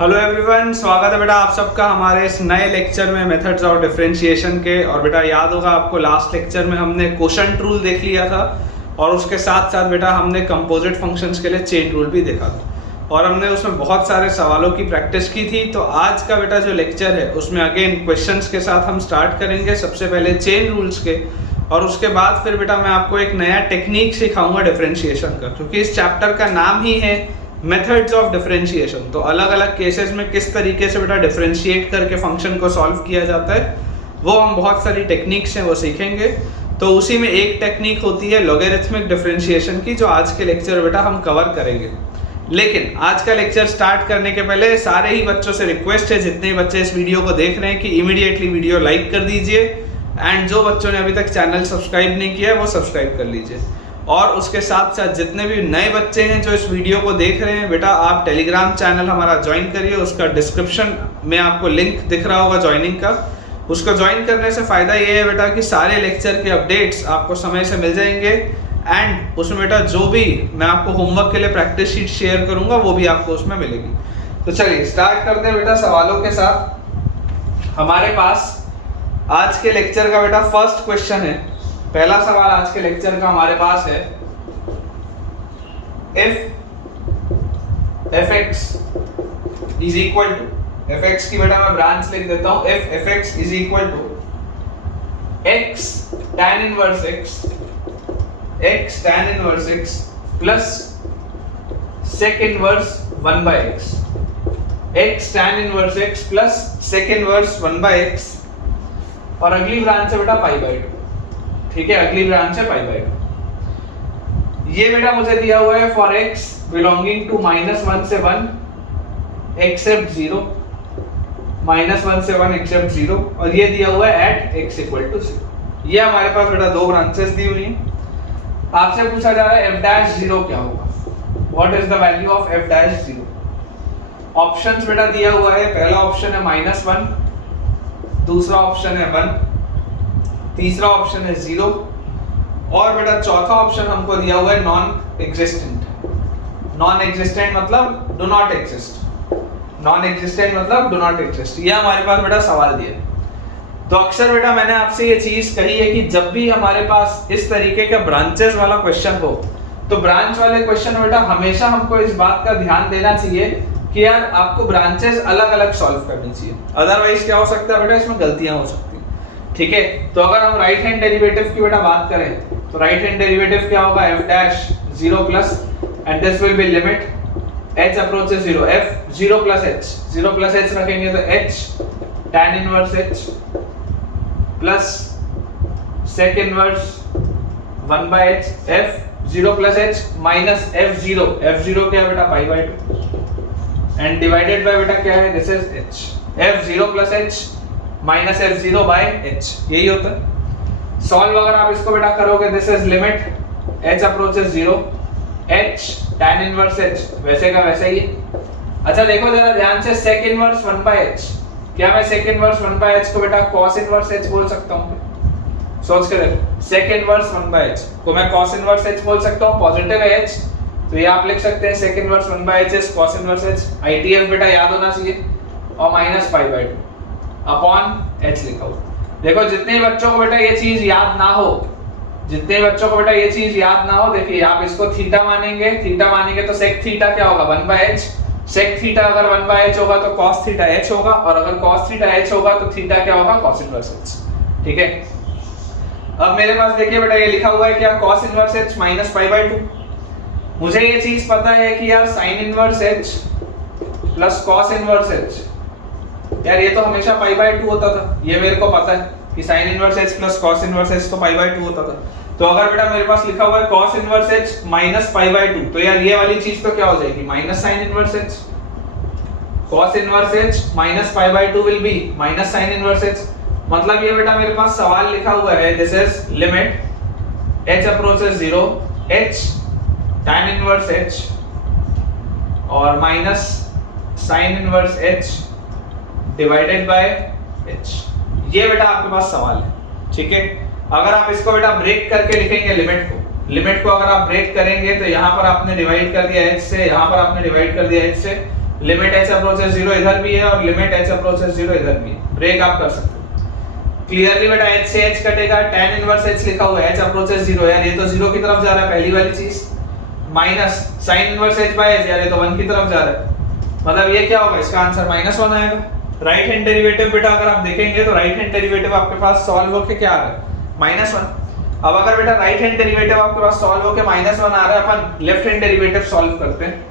Hello everyone, स्वागत है बेटा आप सबका हमारे इस नए लेक्चर में मेथड्स ऑफ डिफरेंशिएशन के। और बेटा याद होगा आपको लास्ट लेक्चर में हमने क्वोशंट रूल देख लिया था और उसके साथ साथ बेटा हमने कंपोजिट फंक्शंस के लिए चेन रूल भी देखा था और हमने उसमें बहुत सारे सवालों की प्रैक्टिस की थी। तो आज का बेटा जो लेक्चर है उसमें अगेन क्वेश्चंस के साथ हम स्टार्ट करेंगे, सबसे पहले चेन रूल्स के, और उसके बाद फिर बेटा मैं आपको एक नया टेक्निक सिखाऊंगा डिफरेंशिएशन का, क्योंकि इस चैप्टर का नाम ही है मेथड्स ऑफ डिफरेंशिएशन। तो अलग अलग केसेस में किस तरीके से बेटा डिफरेंशिएट करके फंक्शन को सॉल्व किया जाता है वो हम बहुत सारी टेक्निक्स हैं वो सीखेंगे। तो उसी में एक टेक्निक होती है लॉगरिथमिक डिफरेंशिएशन की, जो आज के लेक्चर बेटा हम कवर करेंगे। लेकिन आज का लेक्चर स्टार्ट करने के पहले सारे ही बच्चों से रिक्वेस्ट है, जितने बच्चे इस वीडियो को देख रहे हैं, कि इमीडिएटली वीडियो लाइक कर दीजिए एंड जो बच्चों ने अभी तक चैनल सब्सक्राइब नहीं किया है वो सब्सक्राइब कर लीजिए। और उसके साथ साथ जितने भी नए बच्चे हैं जो इस वीडियो को देख रहे हैं, बेटा आप टेलीग्राम चैनल हमारा ज्वाइन करिए। उसका डिस्क्रिप्शन में आपको लिंक दिख रहा होगा ज्वाइनिंग का। उसको ज्वाइन करने से फ़ायदा ये है बेटा कि सारे लेक्चर के अपडेट्स आपको समय से मिल जाएंगे एंड उसमें बेटा जो भी मैं आपको होमवर्क के लिए प्रैक्टिस शीट शेयर करूँगा वो भी आपको उसमें मिलेगी। तो चलिए स्टार्ट करते हैं बेटा सवालों के साथ। हमारे पास आज के लेक्चर का बेटा फर्स्ट क्वेश्चन है। पहला सवाल आज के लेक्चर का हमारे पास है, if fx is equal to, fx की बेटा मैं ब्रांच लिख देता हूं, if fx is equal to x tan inverse x tan inverse x plus sec inverse 1 by x, x tan inverse x plus sec inverse 1 by x, और अगली branch है बेटा पाई बाई 2। ठीक है, अगली ब्रांच है पाई बाई 2। ये बेटा मुझे दिया हुआ है फॉर x बिलोंगिंग टू -1 से 1 एक्सेप्ट 0, -1 से 1 एक्सेप्ट 0, और ये दिया हुआ है एट x इक्वल टू 0। ये हमारे पास बेटा दो ब्रांचेस दी हुई हैं। आपसे पूछा जा रहा है f डैश 0 क्या होगा, what is the value of f dash 0। Options बेटा दिया हुआ है, पहला ऑप्शन है -1, दूसरा ऑप्शन है 1, तीसरा ऑप्शन है 0, और बेटा चौथा ऑप्शन हमको दिया हुआ है नॉन एग्जिस्टेंट। नॉन एग्जिस्टेंट मतलब do not exist, non existent मतलब डू नॉट एग्जिस्ट। ये हमारे पास बेटा सवाल दिया। तो अक्सर बेटा मैंने आपसे ये चीज कही है कि जब भी हमारे पास इस तरीके का ब्रांचेस वाला क्वेश्चन हो तो ब्रांच वाले क्वेश्चन बेटा हमेशा हमको इस बात का ध्यान देना चाहिए कि यार आपको ब्रांचेस अलग अलग सॉल्व करनी चाहिए, अदरवाइज क्या हो सकता है बेटा इसमें गलतियां हो सकती है। ठीक है, तो अगर हम राइट हैंड डेरिवेटिव की बेटा बात करें तो राइट हैंड डेरिवेटिव क्या होगा, f dash 0 plus, and this will be limit h approaches 0, f 0 plus h, 0 plus h रखेंगे तो h tan inverse h plus sec inverse 1 by h, f 0 plus h minus f0, f0 क्या है बेटा pi by 2, and divided by बेटा क्या है, this is h, f0 plus h minus f0 by h, यही होता है। सॉल्व अगर आप इसको बेटा करोगे, this is limit h approaches 0, h tan inverse h वैसे का वैसे ही। अच्छा देखो जरा ध्यान से, sec इनवर्स 1 by h, क्या मैं sec इनवर्स 1 by h को बेटा cos इनवर्स h बोल सकता हूं? सोच के देखो, sec इनवर्स 1 by h को मैं cos इनवर्स h बोल सकता हूं, पॉजिटिव है h, तो ये आप लिख सकते हैं sec inverse 1 by h is cos inverse h, ITF बेटा याद होना चाहिए, और minus pi by 2 upon h लिखा हुआ। देखो जितने बच्चों को बेटा ये चीज याद ना हो, जितने बच्चों को बेटा ये चीज याद ना हो, देखिए आप इसको थीटा मानेंगे, थीटा मानेंगे तो sec थीटा क्या होगा 1 by h, sec थीटा अगर 1 by h होगा तो cos थीटा h होगा, और अगर cos थीटा h होगा तो थीटा क्या होगा cos इनवर्स h। ठीक है, अब मेरे पास देखिए बेटा ये लिखा हुआ है क्या, cos inverse h minus pi by 2। मुझे ये चीज पता है कि यार sin inverse h plus cos inverse h, यार ये तो हमेशा पाई बाई 2 होता था, ये मेरे को पता है कि sin inverse h plus cos inverse h तो पाई बाई 2 होता था। तो अगर बेटा मेरे पास लिखा हुआ है cos inverse h minus pi by 2, तो यार ये वाली चीज तो क्या हो जाएगी minus sin inverse h, cos inverse h minus pi by 2 will be minus sin inverse h। मतलब ये बेटा मेरे पास सवाल लिखा हुआ है, this is limit h approaches 0, h tan inverse h और minus sin inverse h divided by h। ये बेटा आपके पास सवाल है। ठीक है, अगर आप इसको बेटा ब्रेक करके लिखेंगे लिमिट को अगर आप ब्रेक करेंगे तो यहाँ पर आपने डिवाइड कर दिया h से, यहाँ पर आपने डिवाइड कर दिया h से, लिमिट एच अप्रोचेस 0 इधर भी है और लिमिट एच अप्रोचेस 0 इधर भी है। ब्रेक आप कर सकते हो क्लियरली बेटा। एच से एच कटेगा, tan इनवर्स एच लिखा हुआ है, एच अप्रोचेस 0 यार, ये तो 0 की तरफ जा रहा है पहली वाली चीज, minus sin inverse H by H यार, ये तो 1 की तरफ जा रहा है, मतलब ये क्या होगा, इसका आंसर -1 आएगा। राइट हैंड डेरिवेटिव बेटा अगर आप देखेंगे तो राइट हैंड डेरिवेटिव आपके पास सॉल्व होके क्या आ रहा है, -1। अब अगर बेटा राइट हैंड डेरिवेटिव आपके पास सॉल्व होके -1 आ रहा है, अपन लेफ्ट हैंड डेरिवेटिव सॉल्व करते हैं,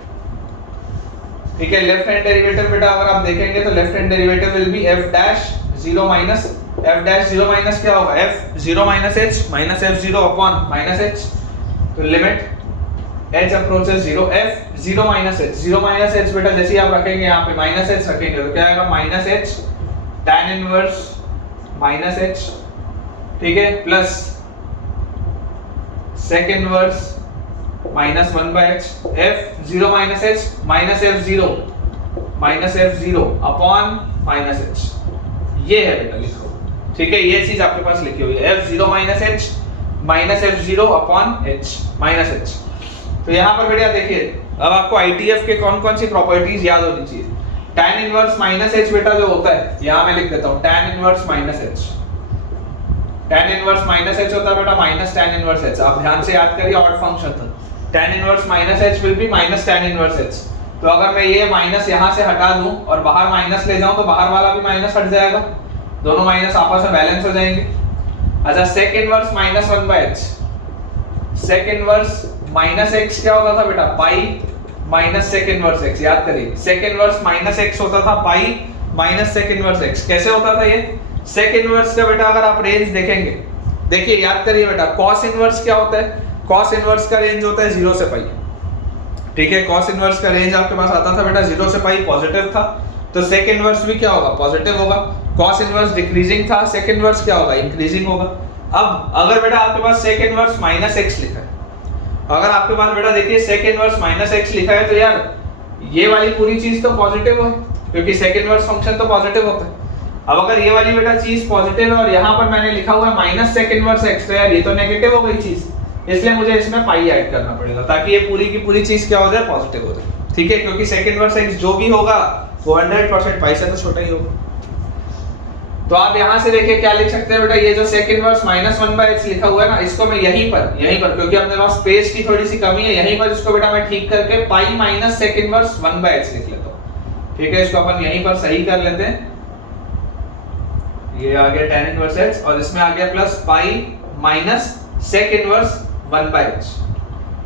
ठीक है। लेफ्ट हैंड डेरिवेटिव बेटा अगर आप देखेंगे तो left hand derivative will be f dash 0 minus f dash 0 minus क्या होगा, f 0 minus h minus f 0 upon minus h, तो limit h approaches 0 f 0 minus h, 0 minus h बेटा जैसे ही आप रखेंगे यहाँ पे माइनस h रखेंगे तो क्या आएगा, minus h tan inverse minus h, ठीक है, plus sec inverse minus 1 by h, f 0 minus h minus f 0 upon minus h, ये है बेटा लिखो, ठीक है, ये चीज आपके पास लिखी हुई है f 0 minus h minus f 0 upon h minus h। तो यहाँ पर बेटा देखिए अब आपको ITF के कौन कौन सी प्रॉपर्टीज याद होनी चाहिए। tan इनवर्स माइनस h बेटा जो होता है, यहाँ मैं लिख देता हूँ tan inverse minus h, tan inverse minus h होता है बेटा माइनस tan इनवर्स h, आप ध्यान से याद करिए, ऑड फंक्शन था, tan inverse minus h will be minus tan inverse h। तो अगर मैं ये माइनस यहाँ से हटा दूं और बाहर माइनस ले जाऊं तो बाहर वाला भी माइनस हट जाएगा, दोनों माइनस आपस में बैलेंस हो जाएंगे। अच्छा sec inverse minus 1 by h, sec inverse minus x क्या होता था बेटा, pi minus sec inverse x, याद करिए sec इनवर्स माइनस x होता था pi minus sec inverse x। कैसे होता था ये sec इनवर्स का बेटा, अगर आप रेंज देखेंगे, देखिए याद करिए बेटा, cos इनवर्स क्या होता है, cos इनवर्स का रेंज होता है 0 से पाई, ठीक है, cos इनवर्स का रेंज आपके पास आता था बेटा 0 से पाई, पॉजिटिव था, तो sec इनवर्स भी क्या होगा, पॉजिटिव होगा। cos इनवर्स डिक्रीजिंग था, sec इनवर्स क्या होगा, इंक्रीजिंग होगा। अब अगर बेटा आपके पास sec इनवर्स माइनस x लिखा है, अगर आपके पास बेटा देखिए sec इनवर्स माइनस x लिखा है, तो यार ये वाली पूरी चीज तो पॉजिटिव है, क्योंकि sec इनवर्स फंक्शन तो पॉजिटिव होता है। अब अगर ये वाली बेटा चीज पॉजिटिव है और यहाँ पर मैंने लिखा हुआ है माइनस sec इनवर्स x, तो यार ये तो नेगेटिव हो गई चीज, इसलिए मुझे इसमें पाई ऐड करना पड़ेगा ताकि ये पूरी की पूरी चीज क्या हो जाए, पॉजिटिव हो जाए, ठीक है, क्योंकि sec इनवर्स x जो भी होगा वो 100% पाई से तो छोटा ही होगा। तो आप यहाँ से देखिए क्या लिख सकते हैं बेटा, ये जो sec inverse minus 1 by h लिखा हुआ है ना, इसको मैं यहीं पर क्योंकि अपने पास स्पेस की थोड़ी सी कमी है, यहीं पर इसको बेटा मैं ठीक करके pi minus sec inverse 1 by h लिख लेता हूँ, ठीक है, इसको अपन यहीं पर सही कर लेते हैं। ये आ गया tan इनवर्स h और इसमें आ गया plus pi minus sec inverse 1 by h,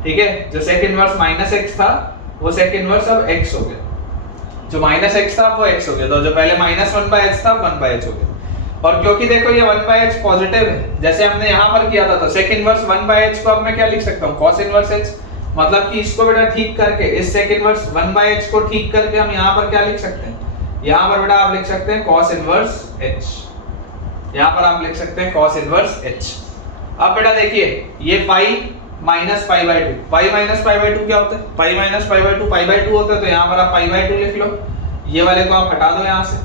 ठीक है, जो sec इनवर्स माइनस x था वो sec इनवर्स अब x हो गया, जो माइनस x था वो x हो गया, तो जो पहले माइनस 1 बाय h था 1 बाय h हो गया। और क्योंकि देखो ये 1 बाय h पॉजिटिव है, जैसे हमने यहाँ पर किया था, तो sec इनवर्स 1 बाय h को अब मैं क्या लिख सकता हूँ, cos इनवर्स h, मतलब कि इसको बेटा ठीक करके इस sec इनवर्स 1 बाय h को ठीक करके हम यहाँ पर क्या लिख सकते हैं, यहाँ पर बेटा आप लिख सकते हैं cos इनवर्स h, यहाँ पर आप लिख सकते हैं cos इनवर्स h। अब बेटा देखिए ये pi minus pi by 2, pi minus pi by 2 क्या होता है, pi minus pi by 2 pi by 2 होता है, तो यहाँ पर आप पाई बाय 2 लिख लो, ये वाले को आप हटा दो यहाँ से,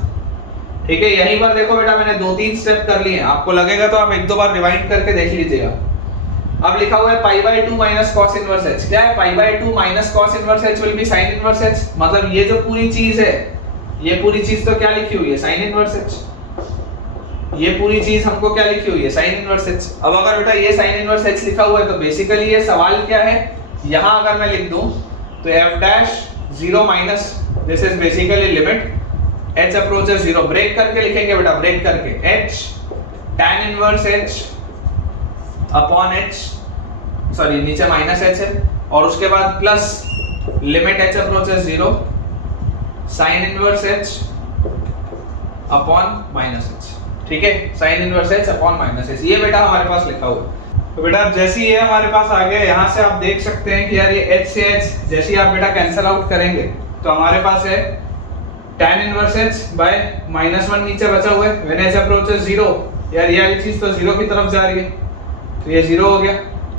ठीक है। यहीं पर देखो बेटा मैंने 2-3 स्टेप कर लिए हैं, आपको लगेगा तो आप 1-2 बार रिवाइंड करके देख लीजिएगा। अब लिखा हुआ है पाई by 2 minus cos inverse h, क्या है, पाई by 2 minus cos inverse h will be sin inverse h, मतलब ये जो पूरी चीज है, ये पूरी चीज तो क्या लिखी हुई है, sin इनवर्स h, ये पूरी चीज हमको क्या लिखी हुई है, sin इनवर्स h। अब अगर बेटा ये sin इनवर्स h लिखा हुआ है तो बेसिकली ये सवाल क्या है, यहाँ अगर मैं लिख दूं तो f dash 0 minus, this is basically limit h approaches 0, break करके लिखेंगे बेटा, ब्रेक करके h tan inverse h upon h, sorry नीचे माइनस h है, और उसके बाद plus limit h approaches 0 sin inverse h upon minus h, ठीक है, sin inverse h upon minus h, ये बेटा हमारे पास लिखा हुआ है। तो बेटा जैसे ही ये हमारे पास आ गया, यहाँ से आप देख सकते हैं कि यार ये h से h जैसे ही आप बेटा कैंसिल आउट करेंगे तो हमारे पास है tan इनवर्स h बाय -1 नीचे बचा हुआ है, व्हेन h अप्रोचेस 0, यार ये वाली चीज तो 0 की तरफ जा रही है, तो ये 0 हो गया,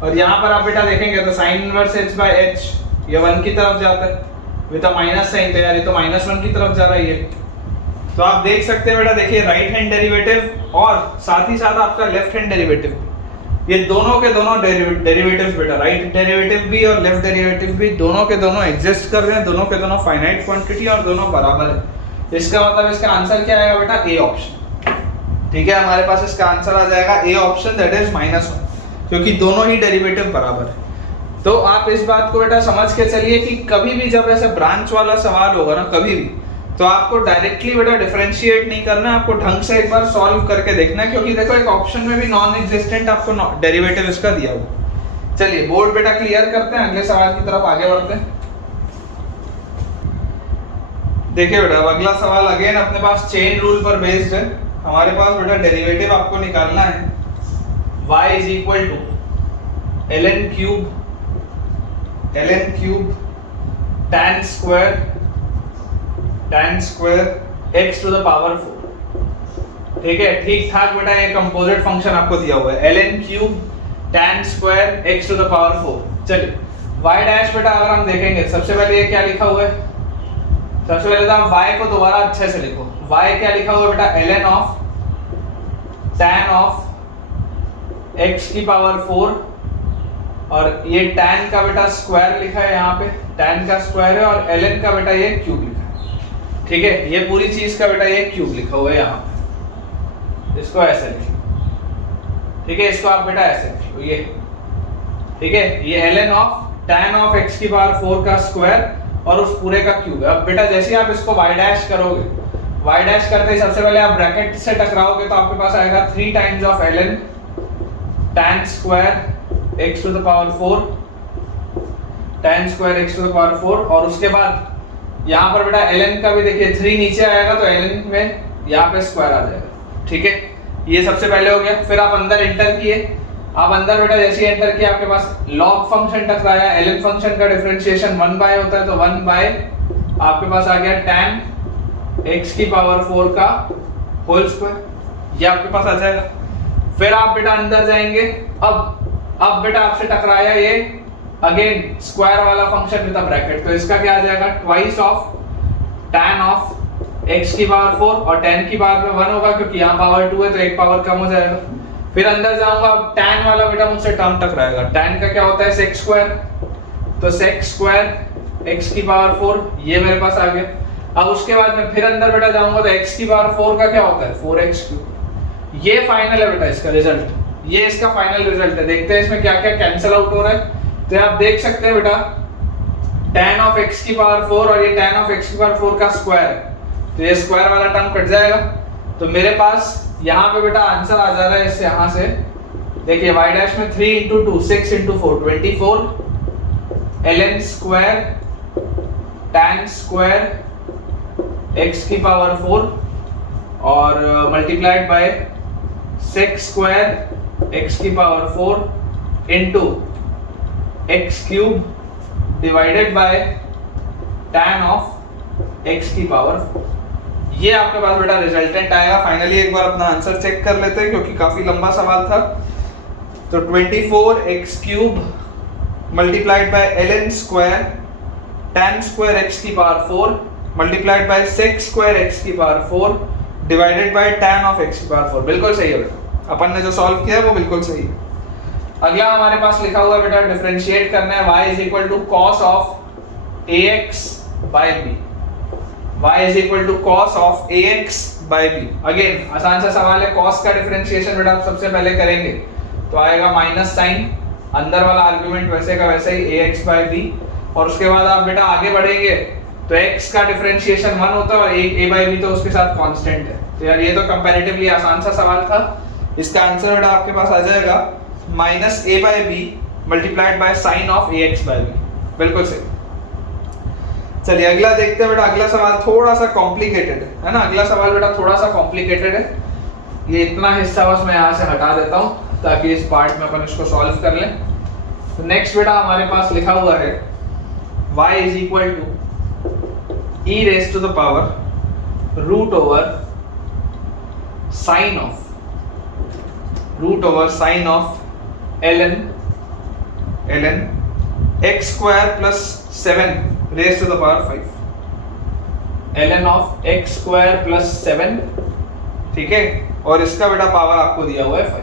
और यहाँ पर आप बेटा देखेंगे तो sin inverse h by h ये 1 की तरफ जाता है विद अ माइनस साइन, तो यार ये तो -1 की तरफ जा रहा है ये। तो आप देख सकते हैं बेटा, देखिए राइट हैंड डेरिवेटिव और साथ ही साथ आपका लेफ्ट हैंड डेरिवेटिव, ये दोनों के दोनों डेरिवेटिव्स बेटा, राइट डेरिवेटिव भी और लेफ्ट डेरिवेटिव भी दोनों के दोनों एग्जिस्ट कर रहे हैं, दोनों के दोनों फाइनाइट क्वांटिटी और दोनों बराबर है। इसका मतलब इसका आंसर क्या आएगा बेटा, ए ऑप्शन। ठीक है, हमारे पास इसका आंसर आ जाएगा ए ऑप्शन, दैट इज -1, क्योंकि दोनों ही डेरिवेटिव बराबर है। तो आप इस बात को बेटा समझ के चलिए कि कभी भी जब ऐसे ब्रांच वाला सवाल होगा ना, कभी भी, तो आपको डायरेक्टली बेटा डिफरेंशिएट नहीं करना, आपको ढंग से एक बार सॉल्व करके देखना है, क्योंकि देखो एक ऑप्शन में भी नॉन एग्जिस्टेंट आपको डेरिवेटिव इसका दिया हुआ। चलिए बोर्ड बेटा क्लियर करते हैं, अगले सवाल की तरफ आगे बढ़ते हैं। देखिए बेटा अगला सवाल अगेन अपने पास चेन रूल पर बेस्ड है। हमारे पास बेटा डेरिवेटिव आपको निकालना है y is equal to ln cube tan square x to the power 4। ठीक है, ठीक ठाक बेटा ये कंपोजिट फंक्शन आपको दिया हुआ है ln cube tan square x to the power 4। चलिए y डैश बेटा अगर हम देखेंगे, सबसे पहले ये क्या लिखा हुआ है, सबसे पहले तो आप y को दोबारा अच्छे से लिखो। y क्या लिखा हुआ है बेटा, ln of tan of x की पावर 4, और ये tan का बेटा स्क्वायर लिखा है यहाँ पे, tan का स्क्वायर है, और ln का बेटा ये क्यूब लिखा है। ठीक है, ये पूरी चीज का बेटा ये क्यूब लिखा हुआ है यहाँ पे, इसको ऐसे लिखो। ठीक है, इसको आप बेटा ऐसे लिखो ये। ठीक है, ये ln of tan of x की पावर 4 का स्क्वायर और उस पूरे का क्यूब है। अब बेटा जैसे आप इसको y डैश करोगे, y डैश करते ही सबसे पहले आप ब्रैकेट से टकराओगे तो आपके पास आएगा 3 times of ln tan square x to the power 4, tan square x to the power 4, और उसके बाद यहाँ पर बेटा ln का भी देखिए 3 नीचे आएगा तो ln में यहाँ पे स्क्वायर आ जाएगा। ठीक है, ये सबसे पहले हो गया। फिर आप अंदर एंटर किए, आप अंदर बेटा जैसे ही एंटर किया आपके पास log फंक्शन टकराया, ln फंक्शन का डिफरेंशिएशन 1 बाय होता है, तो 1 बाय आपके पास आ गया tan x की पावर 4 का होल स्क्वायर, ये आपके पास आ जाएगा। फिर आप बेटा अंदर जाएंगे, अब बेटा आपसे टकराया ये अगेन स्क्वायर वाला फंक्शन विद ब्रैकेट, तो इसका क्या आ जाएगा, twice of tan of x की पावर 4, और tan की पावर में 1 होगा क्योंकि यहाँ पावर 2 है तो एक पावर कम हो जाएगा। फिर अंदर जाऊंगा, अब tan वाला बेटा मुझसे टर्म टकराएगा, tan का क्या होता है sec स्क्वायर, तो sec स्क्वायर x की पावर 4 ये मेरे पास आ गया। अब उसके बाद में फिर अंदर बेटा जाऊंगा तो x की पावर 4 का क्या होता है 4x क्यूब। ये फाइनल है बेटा इसका रिजल्ट, ये इसका फाइनल रिजल्ट है। देखते हैं इसमें क्या क्या कैंसिल आउट हो रहा है। तो आप देख सकते हैं बेटा tan ऑफ x की पावर 4 और ये tan ऑफ x की पावर 4 का स्क्वायर है, तो ये स्क्वायर वाला टर्म कट जाएगा। तो मेरे पास यहाँ पे बेटा आंसर आ जा रहा है इससे, यहाँ से देखिए y डैश में 3 into 2 6 into 4 24 ln square tan square x की पावर 4 और multiplied by sec square x की power 4 into x cube divided by tan of x की पावर 4। ये आपके पास बेटा रिजल्टेंट आएगा। फाइनली एक बार अपना आंसर चेक कर लेते हैं क्योंकि काफी लंबा सवाल था। तो 24x cube multiplied by ln square tan square x की power 4 multiplied by sec square x की power 4 divided by tan of x की पावर 4। बिल्कुल सही है बेटा, अपन ने जो सॉल्व किया है वो बिल्कुल सही है। अगला हमारे पास लिखा हुआ है बेटा डिफरेंशिएट करना है y is equal to cos of ax by b। y is equal to cos of ax by b। Again आसान सा सवाल है, cos का डिफरेंशिएशन बेटा आप सबसे पहले करेंगे तो आएगा माइनस साइन, अंदर वाला आर्गुमेंट वैसे का वैसे ही ax बाय b, और उसके बाद आप बेटा आगे बढ़ेंगे तो x का डिफरेंशिएशन 1 होता है और a बाय b तो उसके साथ कांस्टेंट है। तो यार ये तो कंपैरेटिवली आसान सा सवाल था। इसका आंसर बेटा आपके पास आ जाएगा minus a by b multiplied by sine of ax by b। बिल्कुल सही। चलिए अगला देखते हैं बेटा। अगला सवाल थोड़ा सा कॉम्प्लिकेटेड है ना, अगला सवाल बेटा थोड़ा सा कॉम्प्लिकेटेड है। ये इतना हिस्सा बस मैं यहाँ से हटा देता हूँ ताकि इस पार्ट में अपन इसको सॉल्व कर लें। तो नेक्स्ट बेटा हमारे पास लिखा हुआ है y is equal to e raise to the power root over sine of ln x square plus 7 raise to the power 5। ln of x square plus 7, ठीक है, और इसका बेटा पावर आपको दिया हुआ है 5।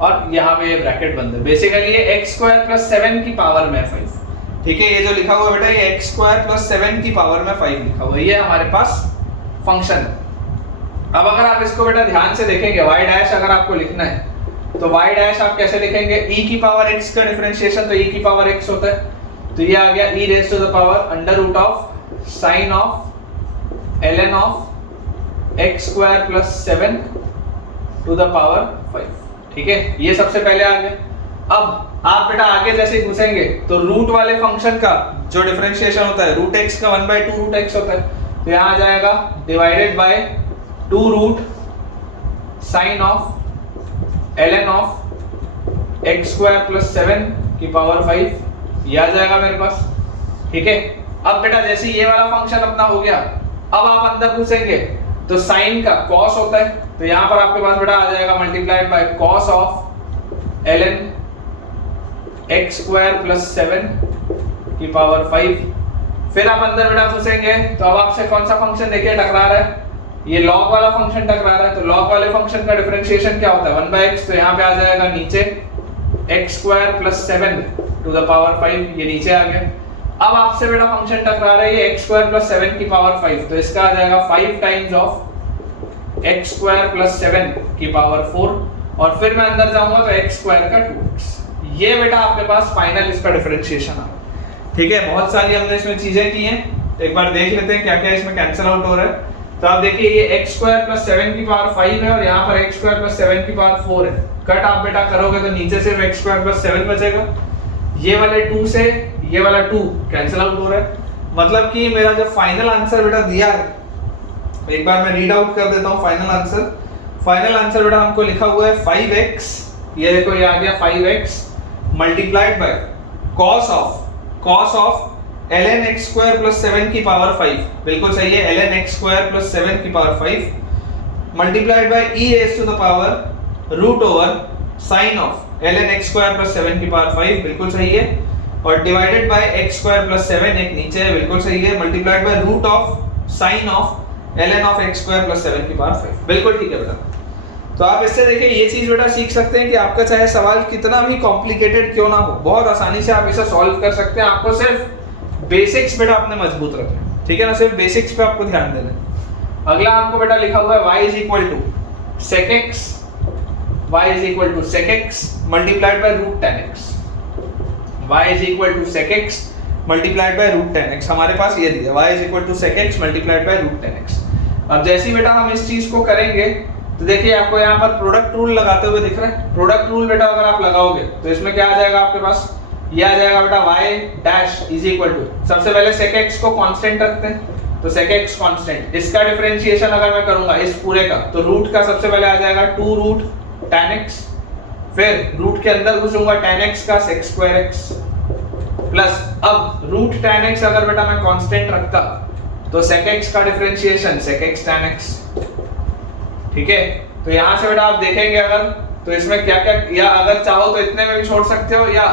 और यहाँ पे ये ब्रैकेट बंद है। बेसिकली ये x स्क्वायर प्लस 7 की पावर में 5, ठीक है। ये जो लिखा हुआ है बेटा ये x स्क्वायर प्लस 7 की पावर में 5 लिखा हुआ है, ये हमारे पास फंक्शन है। अब अगर आप इसको बेटा ध्यान से देखेंगे y डैश अगर आपको लिखना है तो y डैश आप कैसे लिखेंगे, e की पावर x का डिफरेंशिएशन तो e की पावर x होता है, तो ये आ गया e raise to the power under root of sine of ln of x square plus 7 to the power 5, ठीक है। ये सबसे पहले आ गया। अब आप बेटा आगे जैसे घुसेंगे तो रूट वाले फंक्शन का जो डिफरेंशिएशन होता है रूट x का 1/2 रूट x होता है, तो यहाँ आ जाएगा divided by 2 root sine of ln of x square plus 7 की पावर 5, ये आ जाएगा मेरे पास, ठीक है। अब बेटा जैसे ये वाला फंक्शन अपना हो गया, अब आप अंदर घुसेंगे तो साइन का cos होता है, तो यहाँ पर आपके पास बेटा आ जाएगा multiplied by cos of ln x square plus 7 की पावर 5। फिर आप अंदर बेटा घुसेंगे तो अब आपसे कौन सा फंक्शन देखिए टकरा रहा है, ये log वाला फंक्शन टकरा रहा है, तो log वाले फंक्शन का डिफरेंशिएशन क्या होता है 1/x, तो यहाँ पे आ जाएगा नीचे x square plus 7 to the power 5, ये नीचे आ गया। अब आपसे बेटा फंक्शन टकरा रहा है ये x स्क्वायर प्लस 7 की पावर 5, तो इसका आ जाएगा 5 times of x square plus 7 की पावर 4, और फिर मैं अंदर जाऊंगा तो x स्क्वायर का 2x। ये बेटा आपके पास फाइनल इसका डिफरेंशिएशन आ, ठीक है। बहुत सारी हमने इसमें चीजें की हैं, एक बार देख लेते हैं क्या क्या इसमें कैंसिल आउट हो रहा है। तो आप देखिए ये x स्क्वायर प्लस 7 की पावर 5 है और यहाँ पर x स्क्वायर प्लस 7 की पावर 4 है। कट आप बेटा करोगे तो नीचे सिर्फ x स्क्वायर प्लस 7 बचेगा, ये वाले 2 से ये वाला 2 कैंसिल आउट हो रहा है। मतलब कि मेरा जो फाइनल आंसर बेटा दिया है, एक बार मैं रीड आउट कर देता हूँ फाइनल आंसर। फाइनल आंसर बेटा हमको लिखा हुआ है 5x, ये देखो ये आ गया 5x multiplied by cos of ln x square plus 7 की पावर 5, बिल्कुल सही है, ln x स्क्वायर प्लस 7 की power 5 multiplied by e raise to the power root over sine of ln x square plus 7 की पावर 5, बिल्कुल सही है, और divided by x square plus 7 एक नीचे है, बिल्कुल सही है, multiplied by root of sine of ln of x square plus 7 की पावर 5, बिल्कुल ठीक है बेटा। तो आप इससे देखिए ये चीज बेटा सीख सकते हैं कि आपका चाहे सवाल कितना भी कॉम्प्लिकेटेड क्यों ना हो, बहुत आसानी से आप इसे सॉल्व कर सकते हैं। आपको सिर्फ बेसिक्स बेटा अपने मजबूत रखने, ठीक है ना, सिर्फ बेसिक्स पे आपको ध्यान देना है। अगला आपको बेटा लिखा हुआ है y is equal to sec x, y is equal to sec x multiplied by root tan x, y is equal to sec x multiplied by root tan x, हमारे पास ये दिया y is equal to sec x multiplied by root tan x। अब जैसे ही बेटा हम इस चीज को करेंगे तो देखिए आपको यहाँ पर प्रोडक्ट रूल लगाते हुए दिख रहा है। प्रोडक्ट रूल बेटा अगर आप लगाओगे तो इसमें क्या आ जाएगा आपके पास, ये आ जाएगा बेटा y dash is equal to, सबसे पहले sec x को कांस्टेंट रखते हैं, तो sec x कांस्टेंट, इसका डिफरेंशिएशन अगर मैं करूंगा इस पूरे का तो रूट का सबसे पहले आ जाएगा 2 रूट tan x, फिर रूट के अंदर घुसूंगा tan x का sec स्क्वायर x प्लस, अब रूट tan x अगर बेटा मैं कांस्टेंट रखता तो sec x का differentiation sec x tan x, ठीक है। तो यहां से बेटा आप देखेंगे अगर तो इसमें क्या क्या, या अगर चाहो तो इतने में भी छोड़ सकते हो या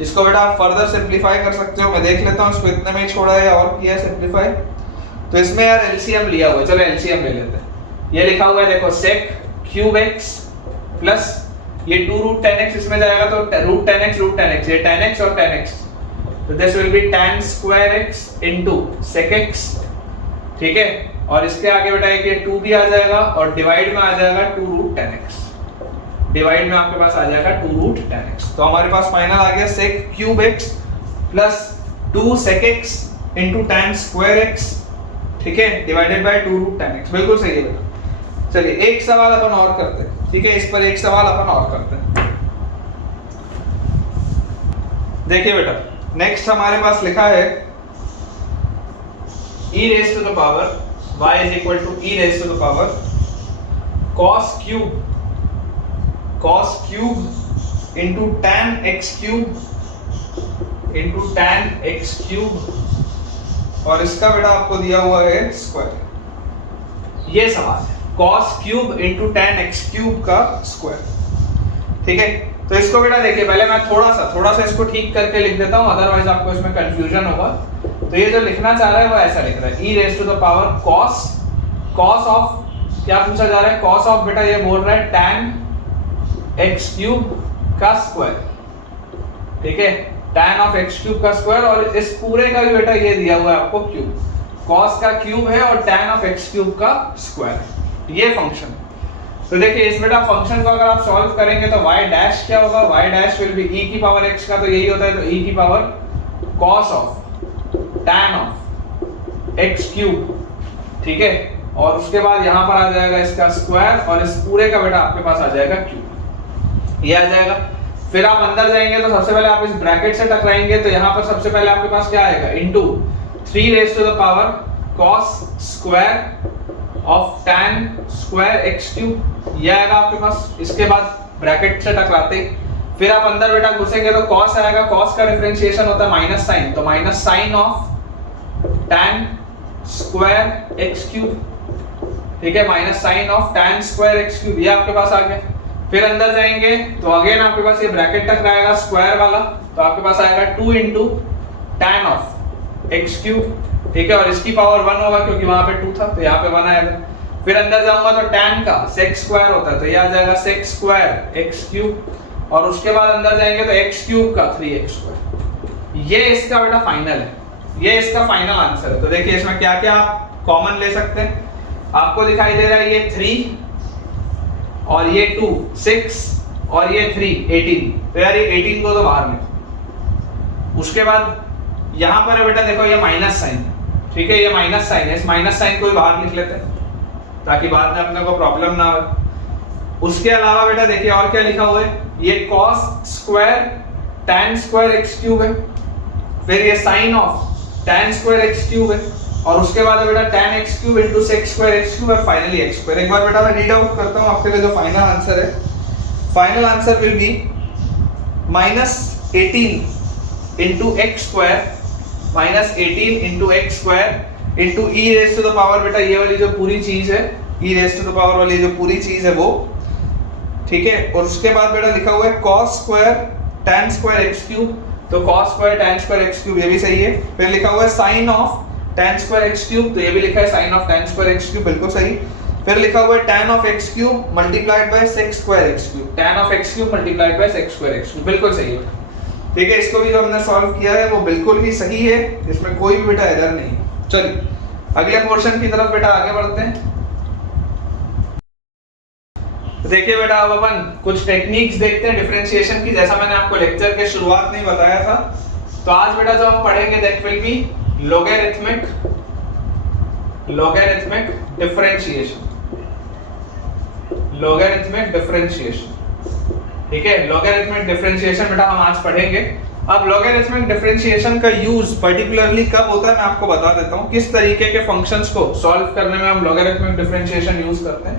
इसको बेटा आप फर्दर सिंपलीफाई कर सकते हो। मैं देख लेता हूं इसको इतने में ही छोड़ा है या और किया है सिंपलीफाई, तो इसमें यार एलसीएम लिया हुआ है, चलो एलसीएम ले लेते हैं। ये लिखा हुआ है देखो sec क्यूब x प्लस ये 2 रूट tan x इसमें जाएगा तो रूट tan x, ये tan x और tan x, तो this will B tan square x into sec x, ठीक है। और इसके आगे बेटा ये 2 भी आ जाएगा और डिवाइड में आ जाएगा 2 रूट tan x, डिवाइड में आपके पास आ जाएगा 2 रूट tan x, तो हमारे पास फाइनल आ गया sec cube x plus 2 sec x into tan square x, ठीक है, divided by 2 root tan x, बिल्कुल सही है बेटा। चलिए एक सवाल अपन और करते हैं, ठीक है, इस पर एक सवाल अपन और करते हैं। देखिए बेटा नेक्स्ट हमारे पास लिखा है e raised to the power y is equal to e raised to the power cos cube into tan x cube और इसका बेटा आपको दिया हुआ है स्क्वायर। ये सवाल है cos cube into tan x cube का स्क्वायर, ठीक है। तो इसको बेटा देखिए पहले मैं थोड़ा सा इसको ठीक करके लिख देता हूं, अदरवाइज आपको इसमें कंफ्यूजन होगा। तो ये जो लिखना चाह रहा है वो ऐसा लिख रहा है e raised to the power cos of क्या पूछा जा रहा है, cos ऑफ बेटा ये बोल रहा है tan एक्स क्यूब का स्क्वायर, ठीक है, tan ऑफ एक्स क्यूब का स्क्वायर, और इस पूरे का भी बेटा ये दिया हुआ है आपको क्यूब, cos का क्यूब है और tan ऑफ एक्स क्यूब का स्क्वायर, ये फंक्शन। तो देखिए इस बेटा फंक्शन को अगर आप सॉल्व करेंगे तो y डैश क्या होगा, y dash will be e की पावर x का तो यही होता है, तो e की power cos of tan of x cube, ठीक है, और उसके बाद यहां पर आ जाएगा इसका स्क्वायर और इस पूरे का बेटा आपके पास आ जाएगा क्यूब, ये आ जाएगा। फिर आप अंदर जाएंगे तो सबसे पहले आप इस ब्रैकेट से टकराएंगे तो यहां पर सबसे पहले आपके पास क्या आएगा, into 3 raise to the power cos square of tan square x cube, ये आएगा आपके पास। इसके बाद ब्रैकेट से टकराते ही फिर आप अंदर बेटा घुसेंगे तो cos आएगा, cos का डिफरेंशिएशन होता है माइनस साइन, तो minus sine of tan square x cube, ठीक है, minus sine of tan square x cube, ये आपके पास आ गया। फिर अंदर जाएंगे तो अगेन आपके पास ये ब्रैकेट टकराएगा स्क्वायर वाला, तो आपके पास आएगा 2 into tan of x cube, ठीक है, और इसकी पावर 1 होगा क्योंकि वहां पे 2 था तो यहाँ पे 1 आएगा। फिर अंदर जाऊंगा तो tan का sec स्क्वायर होता है तो ये आ जाएगा sec स्क्वायर x क्यूब, और उसके बाद अंदर जाएंगे तो x क्यूब का 3x स्क्वायर, ये इसका बेटा फाइनल है, ये इसका फाइनल आंसर है। तो देखिए इसमें क्या क्या आप कॉमन ले सकते हैं, आपको दिखाई दे रहा है ये 3 और ये 2 6 और ये 3 18, तो यार ये 18 को तो बाहर निकालो। उसके बाद यहां पर है बेटा देखो ये माइनस साइन, ठीक है, ये माइनस साइन है, इस माइनस साइन को भी बाहर निकल लेते हैं ताकि बाद में अपने को प्रॉब्लम ना हो। उसके अलावा बेटा देखिए और क्या लिखा हुआ है, ये cos square tan square x cube है, फिर ये sin of tan square x cube है, और उसके बाद बेटा tan x cube into sec square x cube और फाइनली x स्क्वायर। एक बार बेटा मैं रीड आउट करता हूं आपके लिए जो फाइनल आंसर है, final answer will be -18 into x square, -18 into x square into e raise to the power, बेटा ये वाली जो पूरी चीज है e raise to the power वाली जो पूरी चीज है वो, ठीक है, और उसके बाद बेटा लिखा हुआ है cos square tan square x cube, तो cos square tan square x cube ये भी सही है। फिर लिखा हुआ है sin of tan square x cube, तो ये भी लिखा है sin of tan square x cube, बिल्कुल सही। फिर लिखा हुआ है tan of x cube multiplied by sec square x cube, tan of x cube multiplied by sec square x cube, बिल्कुल सही है, ठीक है। इसको भी जो हमने सॉल्व किया है वो बिल्कुल ही सही है, इसमें कोई भी बेटा एरर नहीं। चलिए अगले पोर्शन की तरफ बेटा आगे बढ़ते हैं। देखिए बेटा अब अपन कुछ टेक्निक्स देखते हैं डिफरेंशिएशन की, जैसा मैंने आपको लेक्चर के शुरुआत में ही बताया था। तो आज बेटा जो हम पढ़ेंगे that will be logarithmic differentiation, logarithmic differentiation, ठीक है, logarithmic differentiation बेटा हम आज पढ़ेंगे। अब logarithmic differentiation का यूज पर्टिकुलरली कब होता है मैं आपको बता देता हूँ, किस तरीके के फंक्शंस को सॉल्व करने में हम logarithmic differentiation यूज करते हैं।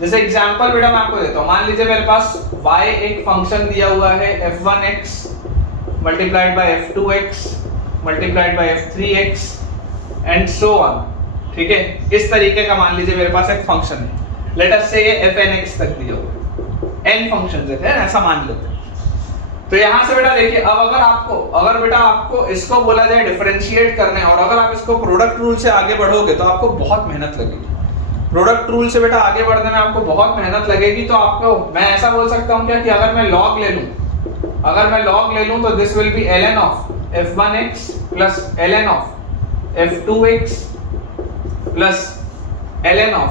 जैसे एग्जांपल बेटा मैं आपको देता हूँ, मान लीजिए मेरे पास y एक फंक्शन दिया हुआ है f1x multiplied by f2x multiplied by f3x and so on, ठीक है, इस तरीके का मान लीजिए मेरे पास एक फंक्शन है, लेट अस से ये fnx तक दिया हुआ है, n फंक्शंस है ऐसा मान लेते हैं। तो यहां से बेटा देखिए अब अगर बेटा आपको इसको बोला जाए डिफरेंशिएट करने, और अगर आप इसको प्रोडक्ट रूल से आगे बढ़ोगे तो आपको बहुत मेहनत लगेगी। प्रोडक्ट रूल से बेटा आगे बढ़ने में आपको बहुत मेहनत लगेगी, तो आपको मैं ऐसा बोल सकता हूं क्या कि अगर मैं लॉग ले लूं तो this will be ln of f1x plus ln of f2x plus ln of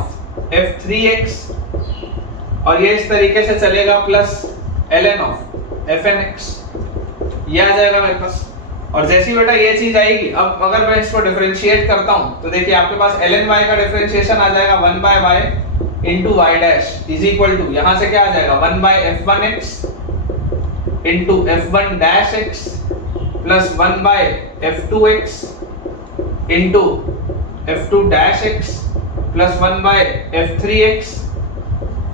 f3x, और ये इस तरीके से चलेगा प्लस ln ऑफ fnx, ये आ जाएगा मेरे पास। और जैसी बेटा ये चीज आएगी, अब अगर मैं इसको डिफरेंशिएट करता हूं तो देखिए आपके पास ln y का डिफरेंशिएशन आ जाएगा 1 by y into y dash is equal to, यहां से क्या आ जाएगा 1 by f1x into f1 dash x plus 1 by f2x into f2 dash x plus 1 by f3x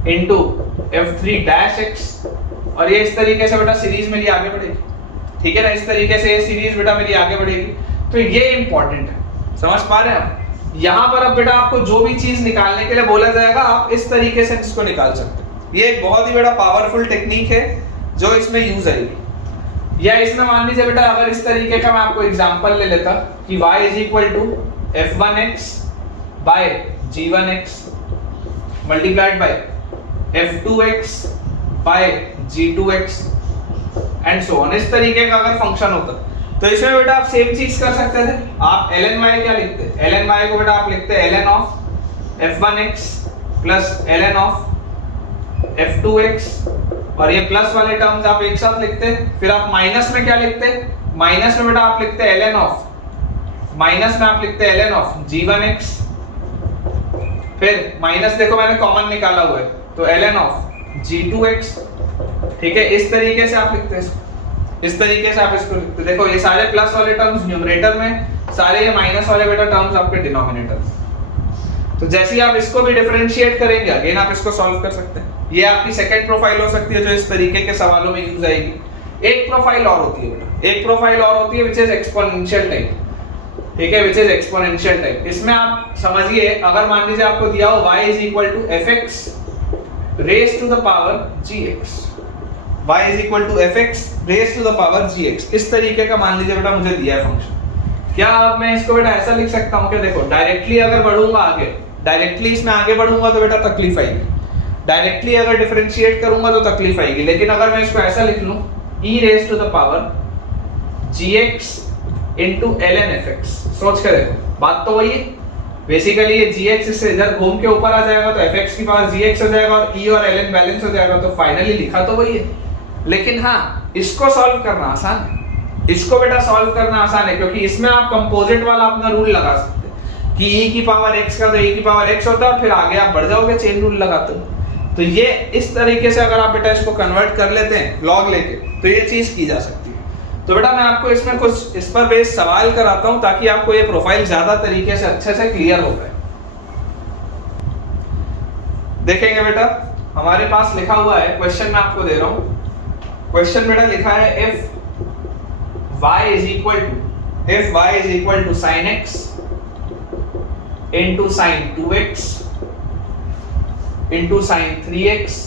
into f3 dash x, और ये इस तरीके से बेटा सीरीज मेरी आगे बढ़ेगी, ठीक है ना, इस तरीके से ये सीरीज बेटा मेरी आगे बढ़ेगी। तो ये इंपॉर्टेंट है, समझ पा रहे हैं आप। यहां पर अब बेटा आपको जो भी चीज निकालने के लिए बोला जाएगा आप इस तरीके से इसको निकाल सकते हैं। ये एक बहुत ही बड़ा पावरफुल टेक्निक है जो इसमें यूज आएगी। या इसमें मान लीजिए बेटा अगर इस तरीके का मैं आपको एग्जांपल ले लेता कि y is equal to f1x by g1x multiplied by f2x by g2x and so on. इस तरीके का अगर फंक्शन होता तो इसमें बेटा आप सेम चीज कर सकते थे। आप ln y क्या लिखते हैं? ln y को बेटा आप लिखते हैं ln of f1x plus ln of f2x, और ये प्लस वाले टर्म्स आप एक साथ लिखते। फिर आप माइनस में क्या लिखते? माइनस में बेटा आप लिखते ln ऑफ, माइनस में आप लिखते ln ऑफ g1x, फिर माइनस देखो मैंने कॉमन निकाला हुआ है तो ln ऑफ g2x। ठीक है, इस तरीके से आप लिखते हैं, इस तरीके से आप इसको लिखते। देखो ये सारे प्लस वाले टर्म्स न्यूमरेटर में, सारे ये माइनस वाले बेटा टर्म्स आपके डिनोमिनेटर। तो जैसे ही आप इसको भी डिफरेंशिएट करेंगे अगेन आप इसको सॉल्व कर सकते हैं। ये आपकी सेकंड प्रोफाइल हो सकती है जो इस तरीके के सवालों में यूज आएगी। एक प्रोफाइल और होती है बेटा, एक प्रोफाइल और होती है व्हिच इज एक्सपोनेंशियल टाइप। ठीक है, व्हिच इज एक्सपोनेंशियल टाइप। इसमें आप समझिए, अगर मान लीजिए आपको दिया हो y is equal to fx raise to the power gx, y is equal to fx raise to the power gx, इस तरीके का मान लीजिए बेटा मुझे दिया है फंक्शन। क्या अब मैं इसको बेटा ऐसा लिख सकता हूं कि देखो डायरेक्टली अगर बढ़ूंगा आगे, डायरेक्टली इसमें आगे बढ़ूंगा तो बेटा तकलीफ आएगी, डायरेक्टली अगर डिफरेंशिएट करूंगा तो तकलीफ आएगी। लेकिन अगर मैं इसको ऐसा लिख लूं e raise to the power gx into ln fx, सोच कर देखो बात तो वही है। बेसिकली ये gx इससे इधर घूम के ऊपर आ जाएगा तो fx की पावर gx हो जाएगा और e और ln बैलेंस हो जाएगा, तो फाइनली लिखा तो वही है। लेकिन हाँ, इसको सॉल्व करना आसान है, इसको बेटा सॉल्व करना आसान है क्योंकि इसमें आप कंपोजिट वाला अपना रूल लगा सकते हैं कि e की पावर x का तो e की पावर x होता है और फिर आगे आप बढ़ जाओगे चेन रूल लगाते हो। तो ये इस तरीके से अगर आप बेटा इसको कन्वर्ट कर लेते हैं लॉग लेके तो ये चीज की जा सकती है। तो बेटा मैं आपको इसमें कुछ इस पर बेस सवाल कराता हूं ताकि आपको ये प्रोफाइल ज्यादा तरीके से अच्छे से क्लियर हो जाए। देखेंगे बेटा हमारे पास लिखा हुआ है, क्वेश्चन मैं आपको दे रहा हूं। क्वेश्चन बेटा लिखा है if y is equal to sin x into sin 2x into sin 3x,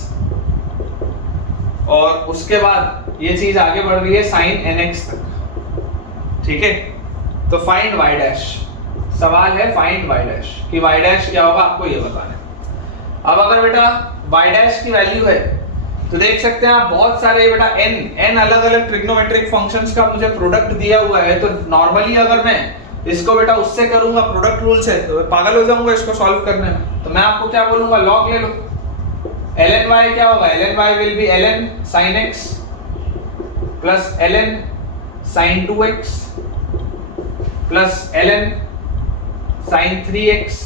और उसके बाद ये चीज आगे बढ़ रही है sin nx तक। ठीक है, तो फाइंड y डैश, सवाल है फाइंड y डैश कि y डैश क्या होगा आपको ये बताना है। अब अगर बेटा y डैश की वैल्यू है तो देख सकते हैं आप बहुत सारे बेटा n अलग अलग ट्रिग्नोमेट्रिक फंक्शंस का मुझे प्रोडक्ट दिया हुआ है। तो नॉर्मली अगर मैं इसको बेटा उससे करूंगा प्रोडक्ट रूल से तो पागल हो जाऊंगा इसको सॉल्व करने में। तो मैं आपको क्या बोलूंगा, लॉग ले लो। ln y क्या होगा, ln y will be ln sin x plus ln sin 2x plus ln sin 3x,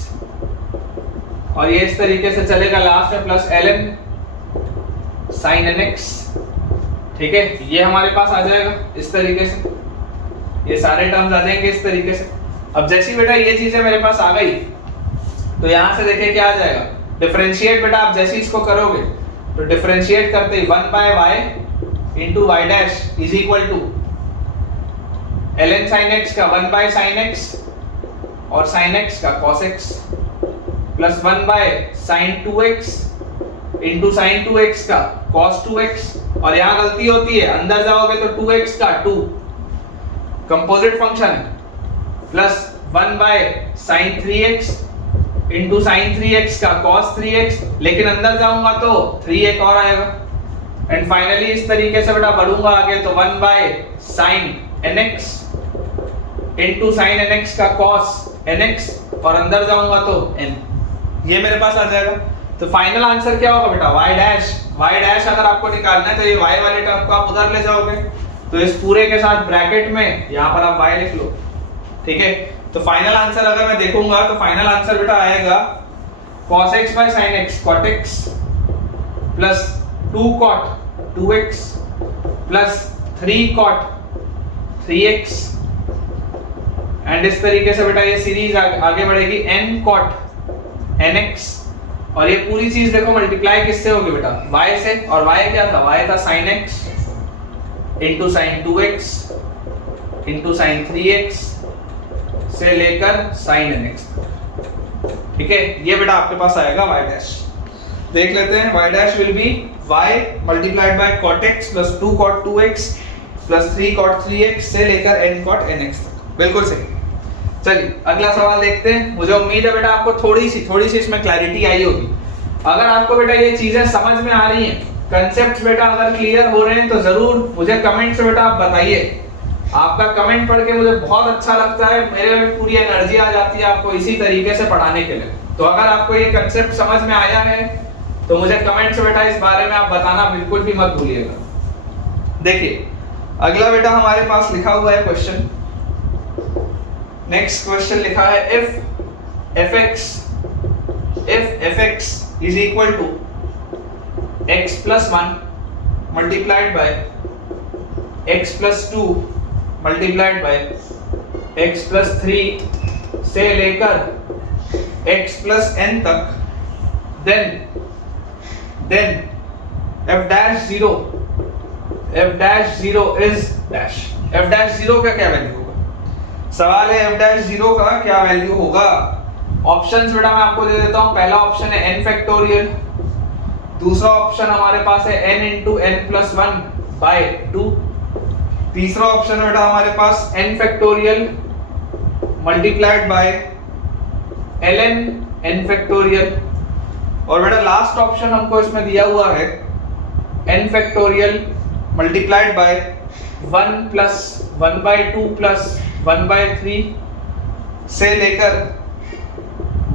और ये इस तरीके से चलेगा लास्ट में प्लस ln sin nx। ठीक है, ये हमारे पास आ जाएगा इस तरीके से, ये सारे टर्म्स आ जाएंगे इस तरीके से। अब जैसी बेटा ये चीजें मेरे पास आ गई तो यहां से देखिए क्या आ जाएगा, डिफरेंशिएट बेटा आप जैसे इसको करोगे तो डिफरेंशिएट करते ही 1 by y into y dash is equal to ln sin x का 1 बाय sin x और sin x का cos x plus 1 by sin 2x into sin 2x का cos 2x, और यहाँ गलती होती है अंदर जाओगे तो 2x का 2 कंपोजिट फंक्शन है plus 1 by sin 3x into sin 3x का cos 3x, लेकिन अंदर जाऊंगा तो 3 और आएगा। एंड फाइनली इस तरीके से बेटा बढ़ूंगा आगे तो 1 by sin nx into sin nx का cos nx, और अंदर जाऊंगा तो n, ये मेरे पास आ जाएगा। तो फाइनल आंसर क्या होगा बेटा, y डैश अगर आपको निकालना है तो ये y वाले टर्म को आप उधर ले जाओगे तो इस पूरे के साथ ब्रैकेट में यहाँ पर आप y लिख लो। ठीक है, तो फाइनल आंसर अगर मैं देखूंगा तो फाइनल आंसर बेटा आएगा cos x by sin x cot x plus 2 cot 2x plus 3 cot 3x, and इस तरीके से बेटा ये सीरीज आगे बढ़ेगी n cot nx, और ये पूरी चीज देखो मल्टीप्लाई किससे होगी बेटा, y से, और y क्या था, y था sin x into sin 2x into sin 3x से लेकर sin nx। ठीक है, ये बेटा आपके पास आएगा y डैश। देख लेते हैं, y dash will be y multiplied bye cot x plus 2 cot 2x plus 3 cot 3x से लेकर n cot nx तक। बिल्कुल सही। चलिए अगला सवाल देखते हैं। मुझे उम्मीद है बेटा आपको थोड़ी सी इसमें क्लैरिटी आई होगी। अगर आपको बेटा ये चीजें समझ में आ रही हैं कंसेप्ट बेटा अगर क्लियर हो रहे हैं तो जरूर मुझे कमेंट से बेटा आप बताइए। आपका कमेंट पढ़ के मुझे बहुत अच्छा लगता है, मेरे में पूरी एनर्जी आ जाती है आपको इसी तरीके से पढ़ाने के लिए। तो अगर आपको ये कंसेप्ट समझ में आया है तो मुझे कमेंट से बेटा इस बारे में आप बताना बिल्कुल भी मत भूलिएगा। देखिए अगला बेटा हमारे पास लिखा हुआ है क्वेश्चन। नेक्स्ट क्वेश्चन लिखा है if fx is equal to x plus 1 multiplied by x plus 2 multiplied by x plus 3 से लेकर x plus n तक, then f dash 0 is dash। f dash 0 का क्या वैल्यू होगा? सवाल है f dash 0 का क्या वैल्यू होगा। ऑप्शंस बेटा मैं आपको दे देता हूं। पहला ऑप्शन है n फैक्टोरियल, दूसरा ऑप्शन हमारे पास है n into n plus 1 by 2, तीसरा ऑप्शन है बेटा हमारे पास n factorial multiplied by ln n factorial, और बेटा लास्ट ऑप्शन हमको इसमें दिया हुआ है n factorial multiplied by 1 plus 1 by 2 plus 1 by 3 से लेकर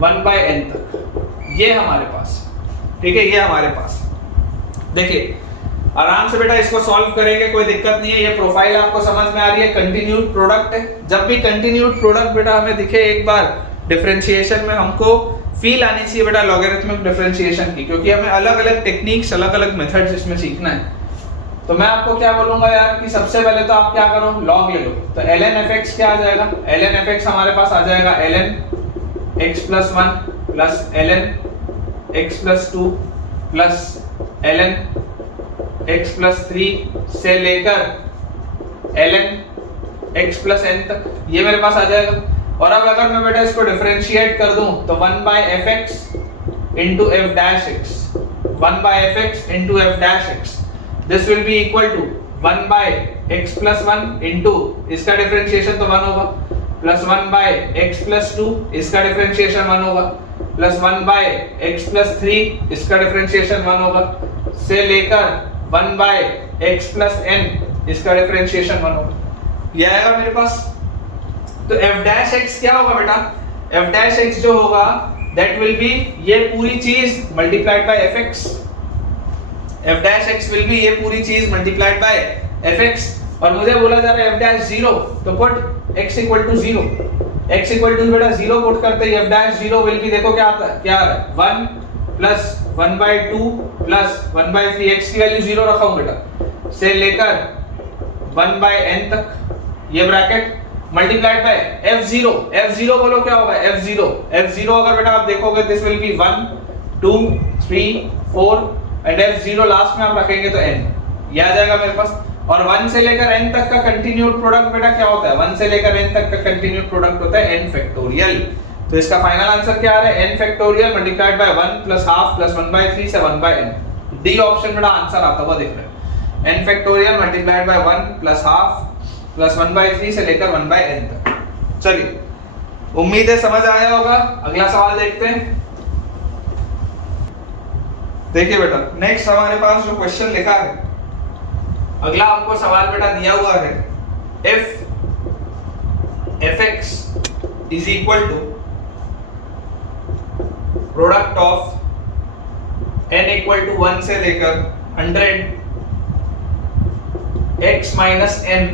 1 by n तक। ये हमारे पास, ठीक है, ये हमारे पास। देखिए आराम से बेटा इसको सॉल्व करेंगे, कोई दिक्कत नहीं है। ये प्रोफाइल आपको समझ में आ रही है, कंटिन्यूड प्रोडक्ट है। जब भी कंटिन्यूड प्रोडक्ट बेटा हमें दिखे एक बार डिफरेंशिएशन में, हमको फील आनी चाहिए बेटा लॉगरिथमिक डिफरेंशिएशन की, क्योंकि हमें अलग अलग टेक्निक्स, अलग अलग मेथड्स इसमें सीखना है। तो मैं आपको क्या बोलूंगा यार कि सबसे पहले तो आप क्या करो, लॉग ले लो। तो ln fx क्या आ जाएगा? ln fx हमारे पास आ जाएगा ln x plus 1 plus ln x plus 2 plus ln x plus 3 से लेकर ln x plus n तक, ये मेरे पास आ जाएगा। और अब अगर मैं बेटा इसको डिफरेंशिएट कर दूं तो 1 by fx into f dash x, 1 by fx into f dash x, this will be equal to 1 by x plus 1 into इसका डिफरेंशिएशन तो 1 होगा, प्लस 1 by x plus 2 इसका डिफरेंशिएशन 1 होगा, प्लस 1 by x plus 3 इसका differentiation 1 होगा, से लेकर 1 by x plus n इसका डिफरेंशिएशन 1 होगा। ये आएगा मेरे पास। तो f dash x क्या होगा बेटा? f dash x जो होगा that will be ये पूरी चीज multiplied by fx, f dash x will be ये पूरी चीज multiplied by fx। और मुझे बोला जा रहा है f dash 0, तो put x equal to 0, x equal to बेटा 0 पुट करते ही f dash 0 will be, देखो क्या आता है, क्या आ रहा है 1 plus 1 by 2 plus 1 by 3, x की वैल्यू 0 रखा हूं बेटा, से लेकर 1 by n तक, ये bracket multiplied by f0। f0 बोलो क्या होगा? f0 अगर बेटा आप देखोगे this will B 1 2 3 4 and f0 last में आप रखेंगे तो n, ये आ जाएगा मेरे पास। और 1 से लेकर n तक का कंटिन्यूड प्रोडक्ट बेटा क्या होता है? 1 से लेकर n तक का कंटिन्यूड प्रोडक्ट होता है n फैक्टोरियल। तो इसका फाइनल आंसर क्या आ रहा है? n factorial multiplied by 1 plus half plus 1 by 3 से 1 by n। डी ऑप्शन बेटा आंसर आता हुआ दिख रहा है, n factorial multiplied by 1 plus half plus 1 by 3 से लेकर 1 by n तक। चलिए उम्मीद है समझ आया होगा। अगला सवाल देखते हैं। देखिए बेटा नेक्स्ट हमारे पास जो क्वेश्चन लिखा है, अगला हमको सवाल बेटा दिया हुआ है if fx is equal to product of n equal to 1 से लेकर 100 x minus n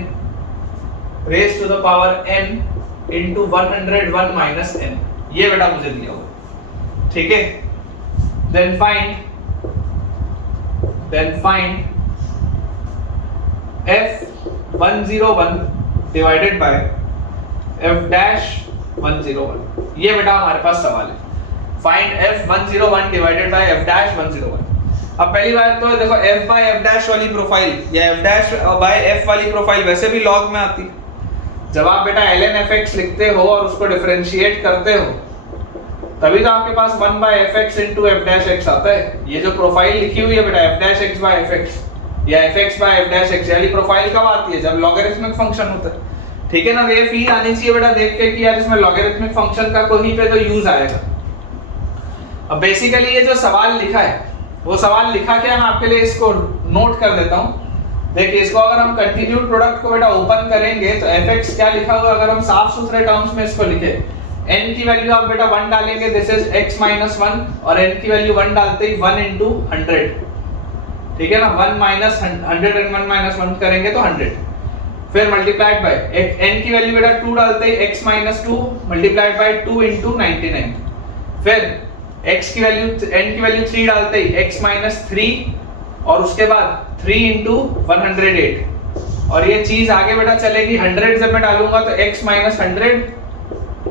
raised to the power n into 101 minus n, ये बेटा मुझे दिया हुआ, ठीक है। then find f101 divided by f dash 101, ये बेटा हमारे पास सवाल है। find f101 divided by f dash 101। अब पहली बात तो देखो f by f dash वाली प्रोफाइल या f dash by f वाली प्रोफाइल वैसे भी लॉग में आती है। जब आप बेटा ln fx लिखते हो और उसको डिफरेंशिएट करते हो तभी तो आपके पास 1 by fx into f dash x आता है। ये जो प्रोफाइल लिखी हुई है बेटा f dash x by fx या fx by f dash x वाली प्रोफाइल कब आती है? जब लॉगरिथमिक फंक्शन होता है, ठीक है ना। ये फील आनी चाहिए बेटा देख के कि यार इसमें लॉगरिथमिक फंक्शन का कोई पे तो यूज आएगा। अब बेसिकली ये जो सवाल लिखा है वो सवाल लिखा क्या, मैं आपके लिए इसको नोट कर देता हूँ। देखिए इसको अगर हम कंटिन्यूड प्रोडक्ट को बेटा ओपन करेंगे तो fx क्या लिखा हुआ, अगर हम साफ सुथरे टर्म्स में इसको लिखे, n की वैल्यू आप बेटा 1 डालेंगे, दिस इज x माइनस 1, और n की वैल्यू 1 डालते ही 1 into 100, ठीक है ना, 1 माइनस 100 एंड 1 माइनस 1 करेंगे तो 100, फिर मल्टीप्लाइड बाय n की वैल्यू बेटा 2 डालते ही x minus 2 multiplied by 2 into 99, फिर x की वैल्यू n की वैल्यू 3 डालते ही x माइनस 3, और उसके बाद 3 into 108, और ये चीज आगे बेटा चलेगी 100 जब मैं डालूंगा तो x माइनस 100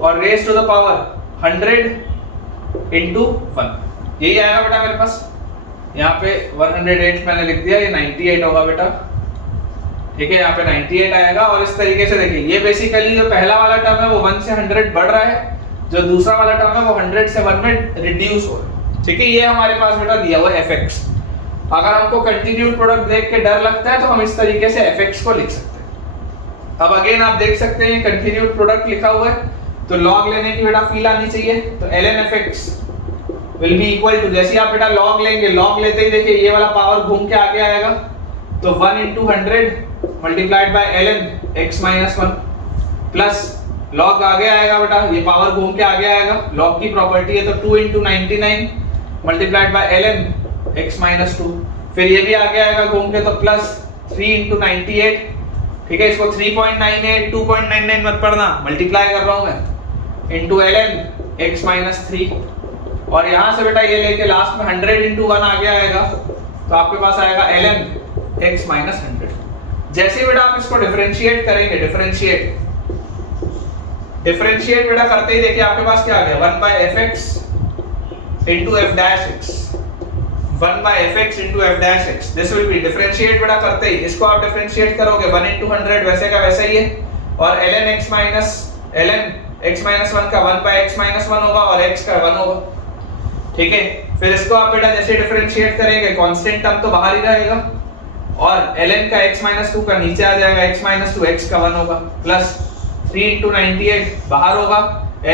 और raise to the power 100 into 1, यही आएगा बेटा मेरे पास। यहाँ पे 108 मैंने लिख दिया, ये 98 होगा बेटा, ठीक है, यहाँ पे 98 आएगा। और इस तरीके से देखिए ये बेसिकली जो पहला वाला टर्म है वो 1 से 100 बढ़ रहा है, जो दूसरा वाला टर्म है वो 100 से 1 में रिड्यूस हो रहा है, ठीक है। ये हमारे पास बेटा दिया हुआ है fx। अगर हमको कंटिन्यूड प्रोडक्ट देख के डर लगता है तो हम इस तरीके से fx को लिख सकते हैं। अब अगेन आप देख सकते हैं कंटिन्यूड प्रोडक्ट लिखा हुआ है तो log लेने की बेटा फील आनी चाहिए, तो ln fx will be equal to, जैसे आप बेटा log लेंगे, log लेते ही देखिए ये वाला पावर घूम के आगे आएगा, तो 1 into 100 multiplied by ln x minus 1 plus log आगे आएगा बेटा, ये पावर घूम के आगे आएगा, log की प्रॉपर्टी है, तो 2 into 99 multiplied by ln x minus 2, फिर ये भी आगे आएगा घूम के, तो प्लस 3 into 98, ठीक है, इसको 3.98 2.99 मत पढ़ना, मल्टीप्लाई कर रहा हूं मैं, into ln x माइनस 3, और यहां से बेटा ये लेके लास्ट में 100 into 1 आगे आएगा, तो आपके पास आएगा ln x माइनस 100। जैसे बेटा आप इसको डिफरेंशिएट करेंगे, डिफरेंशिएट बेटा करते ही देखिए आपके पास क्या आ गया, 1 by fx into f dash x, 1 by fx into f dash x, this will be differentiate बेटा करते ही इसको आप डिफरेंशिएट करोगे 1 into 100 वैसे का वैसा ही है, और ln x माइनस 1 का 1 by x माइनस 1 होगा और x का 1 होगा, ठीक है। फिर इसको आप बेटा जैसे डिफरेंशिएट करेंगे कांस्टेंट टर्म तो बाहर ही रहेगा, और ln का x माइनस 2 का नीचे आ जाएगा, x माइनस 2 x का 1 होगा, प्लस 3 into 98 बाहर होगा,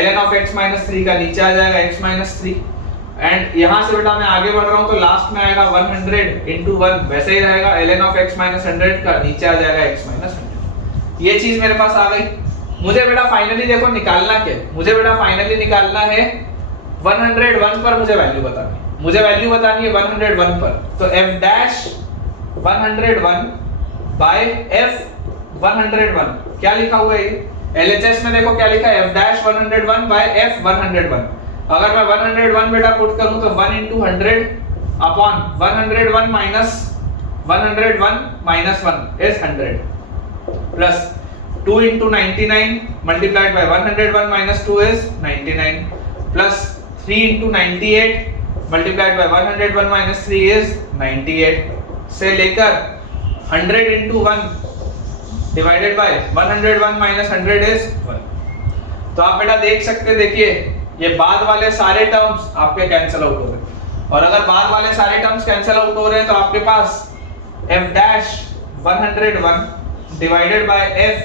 ln of x माइनस 3 का नीचे आ जाएगा x माइनस 3, एंड यहां से बेटा मैं आगे बढ़ रहा हूं तो लास्ट में आएगा 100 into 1 वैसे ही रहेगा, ln of x माइनस 100 का नीचे आ जाएगा x माइनस 100। ये चीज मेरे पास आ गई। मुझे बेटा फाइनली देखो निकालना क्या, मुझे बेटा फाइनली निकालना है 101 पर मुझे वैल्यू बतानी है, मुझे वैल्यू बतानी है 101 पर, तो f dash 101 by f 101 क्या लिखा हुआ है, LHS में देखो क्या लिखा है, f dash 101 by f 101। अगर मैं 101 बेटा पुट करूं तो 1 into 100 upon 101 minus 1 is 100 plus 2 into 99 multiplied by 101 minus 2 is 99 plus 3 into 98 multiplied by 101 minus 3 is 98 से लेकर 100 into 1 divided by 101 minus 100 is 1। तो आप बेटा देख सकते, देखिए ये बाद वाले सारे टर्म्स आपके कैंसिल आउट हो रहे हैं, और अगर बाद वाले सारे टर्म्स कैंसिल आउट हो रहे हैं तो आपके पास f dash 101 divided by f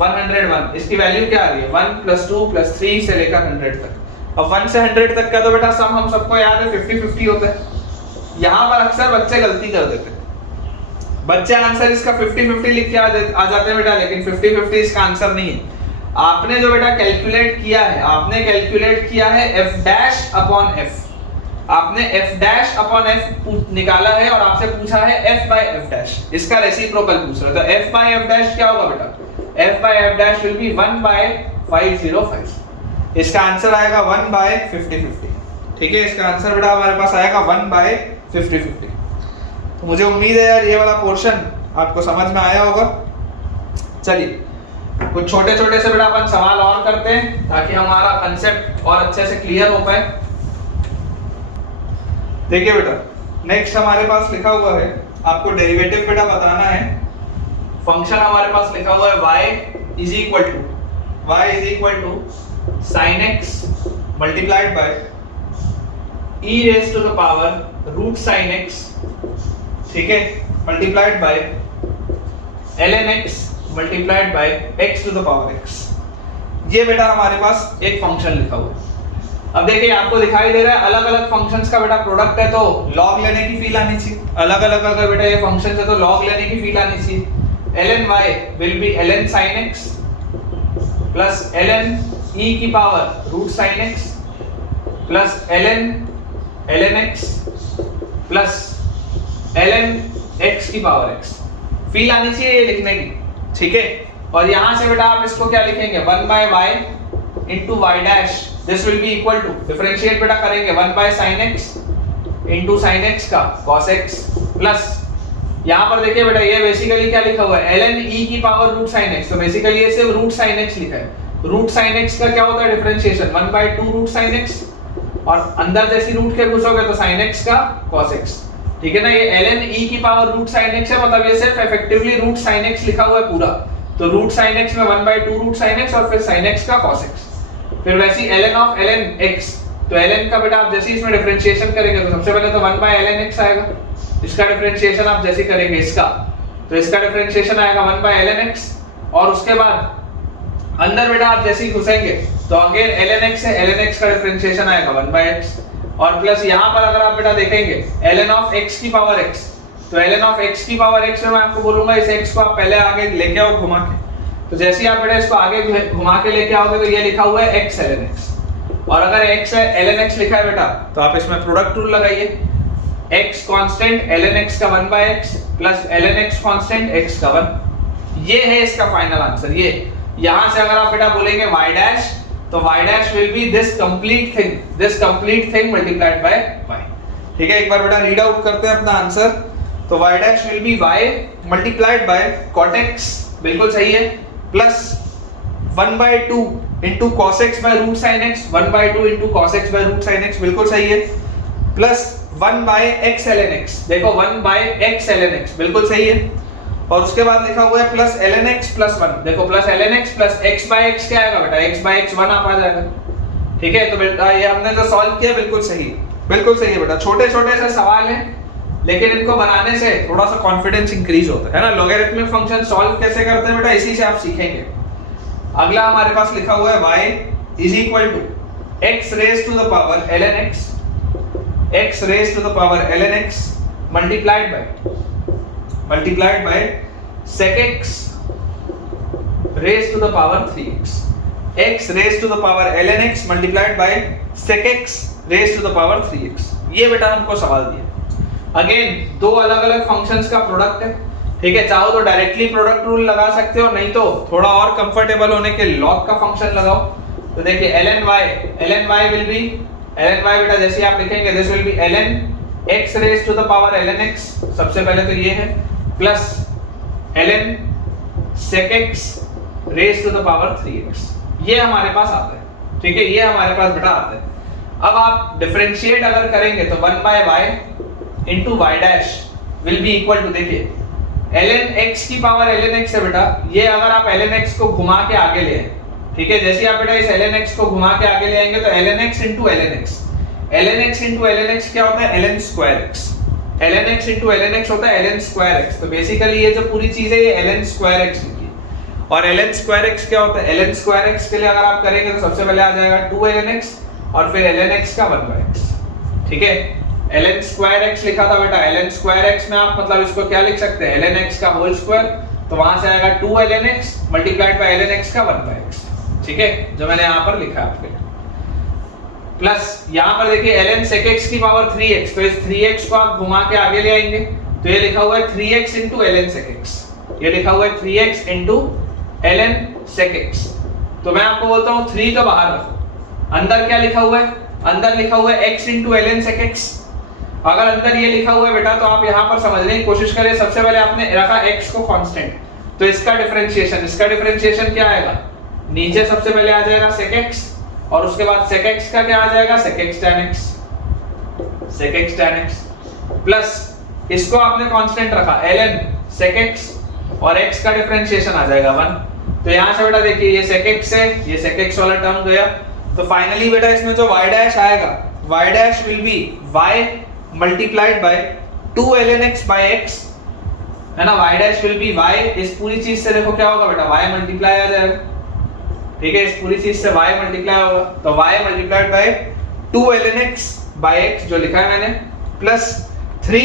101, इसकी वैल्यू क्या आ रही है 1 plus 2 plus 3 से लेकर 100 तक। अब 1 से 100 तक का तो बेटा सम हम सबको याद है 50-50 होता है। यहाँ पर अक्सर बच्चे गलती कर देते हैं, बच्चे आंसर इसका 50-50 लिख के आ जाते हैं बेटा, लेकिन 50-50 इसका आंसर नहीं है। आपने जो बेटा कैलकुलेट किया है, आपने कैलकुलेट किया है f dash upon f, आपने f dash upon f निकाला है और आपसे पूछा है f by f dash, इसका रेसिप्रोकल पूछ रहा था। f by f dash क्या होगा बेटा, f by f dash will be 1 by 505, इसका आंसर आएगा 1 by 50-50, ठीक है। इसका आंसर बेटा हमारे पास आएगा 1 by 50-50। तो मुझे उम्मीद है यार ये वाला पोर्शन आपको समझ में आया होगा। चलिए कुछ छोटे छोटे से बेटा अपन सवाल और करते हैं ताकि हमारा कंसेप्ट और अच्छे से क्लियर हो पाए। देखिए बेटा नेक्स्ट हमारे पास लिखा हुआ है, आपको डेरिवेटिव बेटा बताना है। फंक्शन हमारे पास लिखा हुआ है y is equal to sin x multiplied by e raise to the power root sin x, ठीक है, multiplied by ln x multiplied by x to the power x। ये बेटा हमारे पास एक फंक्शन लिखा हुआ है। अब देखिए आपको दिखाई दे रहा है अलग अलग फंक्शंस का बेटा प्रोडक्ट है तो लॉग लेने की फील आनी चाहिए, अलग अलग अगर बेटा ये फंक्शंस है तो लॉग लेने की फील आनी चाहिए। ln y will be ln sin x plus ln e की power root sin x plus ln x plus ln x की पावर x। फील आनी चाहिए ये लिखने की, ठीक है। और यहां से बेटा आप इसको क्या लिखेंगे 1 by y into y dash, this will be equal to, differentiate बेटा करेंगे 1 by sin x into sin x का cos x प्लस यहां पर देखिए बेटा ये बेसिकली क्या लिखा हुआ है ln e की पावर रूट sin x, तो बेसिकली ये सिर्फ रूट sin x लिखा है। रूट sin x का क्या होता है differentiation 1 by 2 root sin x, और अंदर जैसी रूट के घुसोगे तो sin x का cos x, ठीक है ना। ये ln e की पावर रूट sin x है, मतलब ये सिर्फ इफेक्टिवली रूट sin x लिखा हुआ है पूरा, तो रूट sin x में 1 by 2 रूट sin x और फिर sin x का cos x। फिर वैसी ln of ln x, तो ln का बेटा आप जैसे इसमें डिफरेंशिएशन करेंगे तो सबसे पहले तो 1 by ln x आएगा, इसका डिफरेंशिएशन आप जैसे करेंगे इसका, तो इसका डिफरेंशिएशन आएगा 1 by ln x, और उसके बाद अंदर बेटा आप जैसे ही घुसेंगे तो अगेन ln x से ln x का डिफरेंशिएशन आएगा 1 by x, और प्लस यहां पर अगर आप बेटा देखेंगे ln of x की पावर x, तो ln of x की पावर x में मैं आपको बोलूंगा इस x को आप पहले आगे लेके आओ घुमा के, तो जैसे ही आप बेटा इसको आगे घुमा के लेके आओगे तो ये लिखा हुआ है x ln x, और अगर x है ln x लिखा है बेटा तो आप इसमें प्रोडक्ट रूल लगाइए, x कांस्टेंट ln x का 1 by x plus ln x constant x का 1, ये है इसका फाइनल आंसर। ये यहां से अगर आप बेटा बोलेंगे y डैश, तो y dash will be this complete thing multiplied by y, ठीक है। एक बार बेटा रीड आउट करते हैं अपना आंसर, तो y dash will be y multiplied bye cot x, बिल्कुल सही है, plus 1 by 2 into cos x by root sin x, 1 by 2 into cos x by root sin x, बिल्कुल सही है, plus 1 by x ln x, देखो 1 by x ln x बिल्कुल सही है, और उसके बाद लिखा हुआ है प्लस ln x प्लस 1, देखो plus ln x plus x by x क्या आएगा बेटा, x by x 1 आप आ जाएगा, ठीक है। तो बेटा ये हमने जो सॉल्व किया बिल्कुल सही है बेटा। छोटे छोटे से सवाल हैं लेकिन इनको बनाने से थोड़ा सा कॉन्फिडेंस इंक्रीज होता है ना। लॉगरिथमिक फंक्शन सॉल्व कैसे करते हैं बेटा, इसी से आप सीखेंगे। अगला हमारे पास लिखा हुआ है y is equal to x raise to the power ln x multiplied by sec x raise to the power 3x, x raise to the power ln x multiplied by sec x raise to the power 3x, ये बेटा हमको सवाल दिया। Again दो अलग अलग functions का product है, ठीक है। चाहो तो डायरेक्टली प्रोडक्ट रूल लगा सकते हो, नहीं तो थोड़ा और कंफर्टेबल होने के लॉग का फंक्शन लगाओ। तो देखिए ln y will be ln y बेटा जैसे आप लिखेंगे this will be ln x raise to the power ln x, सबसे पहले तो ये है, plus ln sec x raise to the power 3x, ये हमारे पास आता है, ठीक है, ये हमारे पास बेटा आता है। अब आप डिफरेंशिएट अगर करेंगे तो 1 by y into y dash will be equal to, देखिए ln x की पावर ln x है बेटा, ये अगर आप ln x को घुमा के आगे ले आए, ठीक है, जैसे आप बेटा इस ln x को घुमा के आगे ले आएंगे तो ln x into ln x क्या होता है ln square x, ln x into ln x होता है ln square x, तो बेसिकली ये जो पूरी चीज है ये ln square x लिखिए। और ln square x क्या होता है, ln square x के लिए अगर आप करेंगे तो सबसे पहले आ जाएगा 2 ln x और फिर ln x का 1 by x, ठीक है। ln square x लिखा था बेटा, ln square x में आप मतलब इसको क्या लिख सकते हैं ln x का होल स्क्वायर, तो वहां से आएगा 2 ln x multiplied by ln x का 1 by x, ठीक है, जो मैंने यहां पर लिखा है आपके लिए। प्लस यहां पर देखिए ln sec x की पावर 3x, तो इस 3x को आप घुमा के आगे ले आएंगे तो ये लिखा हुआ है 3x into ln sec x, ये लिखा हुआ है 3x into ln sec x। तो मैं आपको बोलता हूं 3 को बाहर रखो, अंदर क्या लिखा हुआ है, अंदर लिखा हुआ है x into ln sec x। अगर अंदर ये लिखा हुआ है बेटा तो आप यहाँ पर समझने की कोशिश करें, सबसे पहले आपने रखा x को कांस्टेंट, तो इसका डिफरेंशिएशन क्या आएगा, नीचे सबसे पहले आ जाएगा sec x और उसके बाद sec x का क्या आ जाएगा sec x tan x plus इसको आपने कांस्टेंट रखा ln sec x और x का डिफरेंशिएशन आ जाएगा 1, तो यहाँ से बेटा देखिए ये sec x है, ये sec x वाला टर्म गया, तो फाइनली बेटा इसमें जो y डैश आएगा y dash will be y multiplied by 2 ln x by x, है ना, y dash will be y, इस पूरी चीज से देखो क्या होगा बेटा y मल्टीप्लाई आ जाएगा, ठीक है, इस पूरी चीज से y मल्टीप्लाई होगा, तो y multiplied by 2 ln x bye x जो लिखा है मैंने, plus 3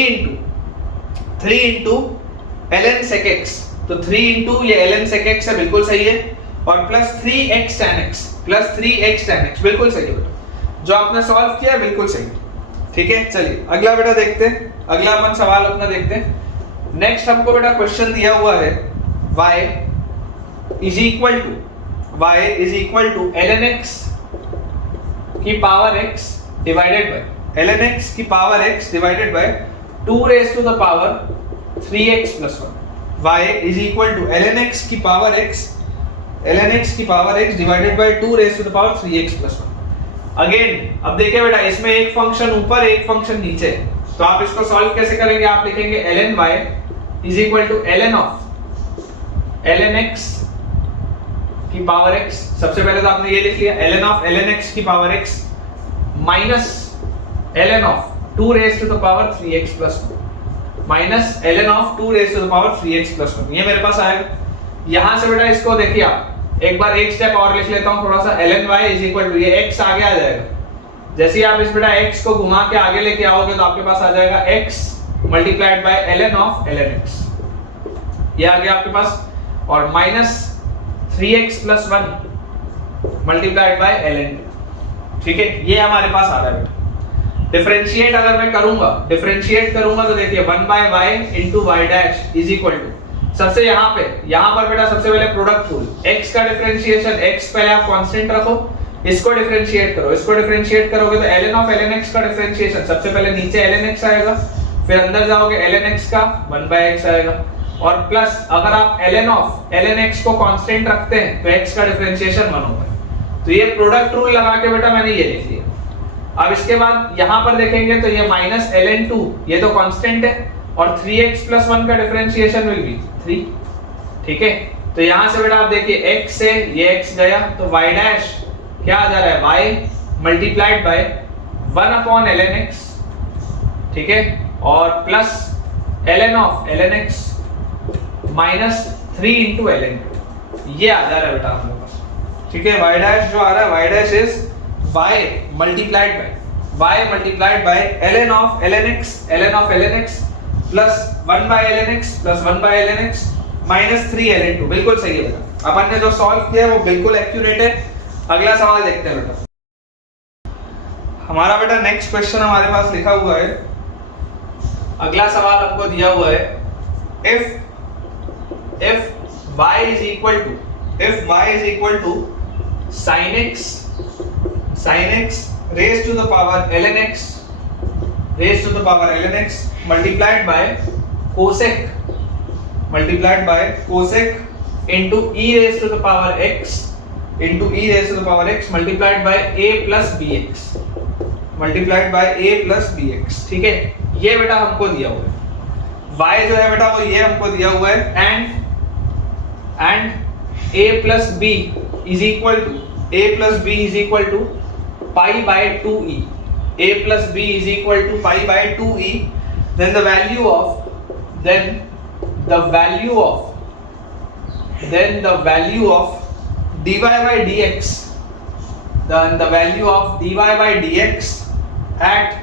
into ln sec x, तो 3 इंटू ये ln sec x है, बिल्कुल सही है, और प्लस 3x tan x, बिल्कुल सही है बेटा, जो आपने सॉल्व किया है बिल्कुल सही। ठीक है, चलिए अगला बेटा देखते हैं, अगला अपन सवाल अपना देखते हैं। नेक्स्ट हमको बेटा क्वेश्चन दिया हुआ है y is equal to ln x की power x divided by ln x की power x divided by 2 raise to the power 3x plus 1। y is equal to ln x की power x divided by 2 raise to the power 3x plus 1। Again अब देखिए बेटा, इसमें एक function ऊपर एक function नीचे, तो आप इसको सॉल्व कैसे करेंगे? आप लिखेंगे ln y is equal to ln x की पावर x, सबसे पहले तो आपने ये लिख लिया ln x की power x minus ln 2 raise to the power 3x plus 1 minus ln 2 raise to the power 3x plus 1, ये मेरे पास आएगा। यहां से बेटा इसको देखिए, आप एक बार एक स्टेप और लिख लेता हूं थोड़ा सा, ln y is equal to ये x आगे आ जाएगा। जैसे ही आप इस बेटा x को घुमा के आगे लेके आओगे तो आपके पास आ जाएगा x multiplied by ln x, ये आ गया आपके पास, और minus 3x plus 1 multiplied by ln। ठीक है, ये हमारे पास आ रहा है बेटा। डिफरेंशिएट अगर मैं करूंगा तो देखिए 1 by y into y dash is equal to, सबसे यहां पर बेटा सबसे पहले प्रोडक्ट रूल, x का डिफरेंशिएशन, x पहले आप कांस्टेंट रखो, इसको डिफरेंशिएट करोगे तो ln x का डिफरेंशिएशन सबसे पहले नीचे ln x आएगा, फिर अंदर जाओगे ln x का 1 बाय x आएगा, और प्लस अगर आप ln x को कांस्टेंट रखते हैं तो x का डिफरेंशिएशन 1 होगा। तो ये प्रोडक्ट रूल लगा के बेटा मैंने ये लिख लिया। अब इसके बाद यहां पर देखेंगे तो ये माइनस ln 2, ये तो कांस्टेंट है, और 3x प्लस 1 का डिफरेंशिएशन विल बी 3। ठीक है, तो यहां से बेटा आप देखिए x से ये x गया तो y डैश क्या आ जा रहा है, y multiplied bye 1 upon ln x, ठीक है, और plus ln x minus 3 into ln, ये आ जा रहा है बेटा हमारे पास। ठीक है, y डैश जो आ रहा है, y dash is y multiplied by ln x plus 1 by ln x minus 3 ln 2, बिल्कुल सही है बेटा। अपन ने जो सॉल्व किया है वो बिल्कुल एक्यूरेट है। अगला सवाल देखते हैं बेटा। हमारा बेटा नेक्स्ट क्वेश्चन हमारे पास लिखा हुआ है, अगला सवाल हमको दिया हुआ है, if y is equal to sin x raised to the power ln x multiplied by cosec into e raised to the power x multiplied by a plus bx, ठीक है, ये बेटा हमको दिया हुआ है। y जो है बेटा वो ये हमको दिया हुआ है, and a plus b is equal to pi by 2e, then the value of dy by dx at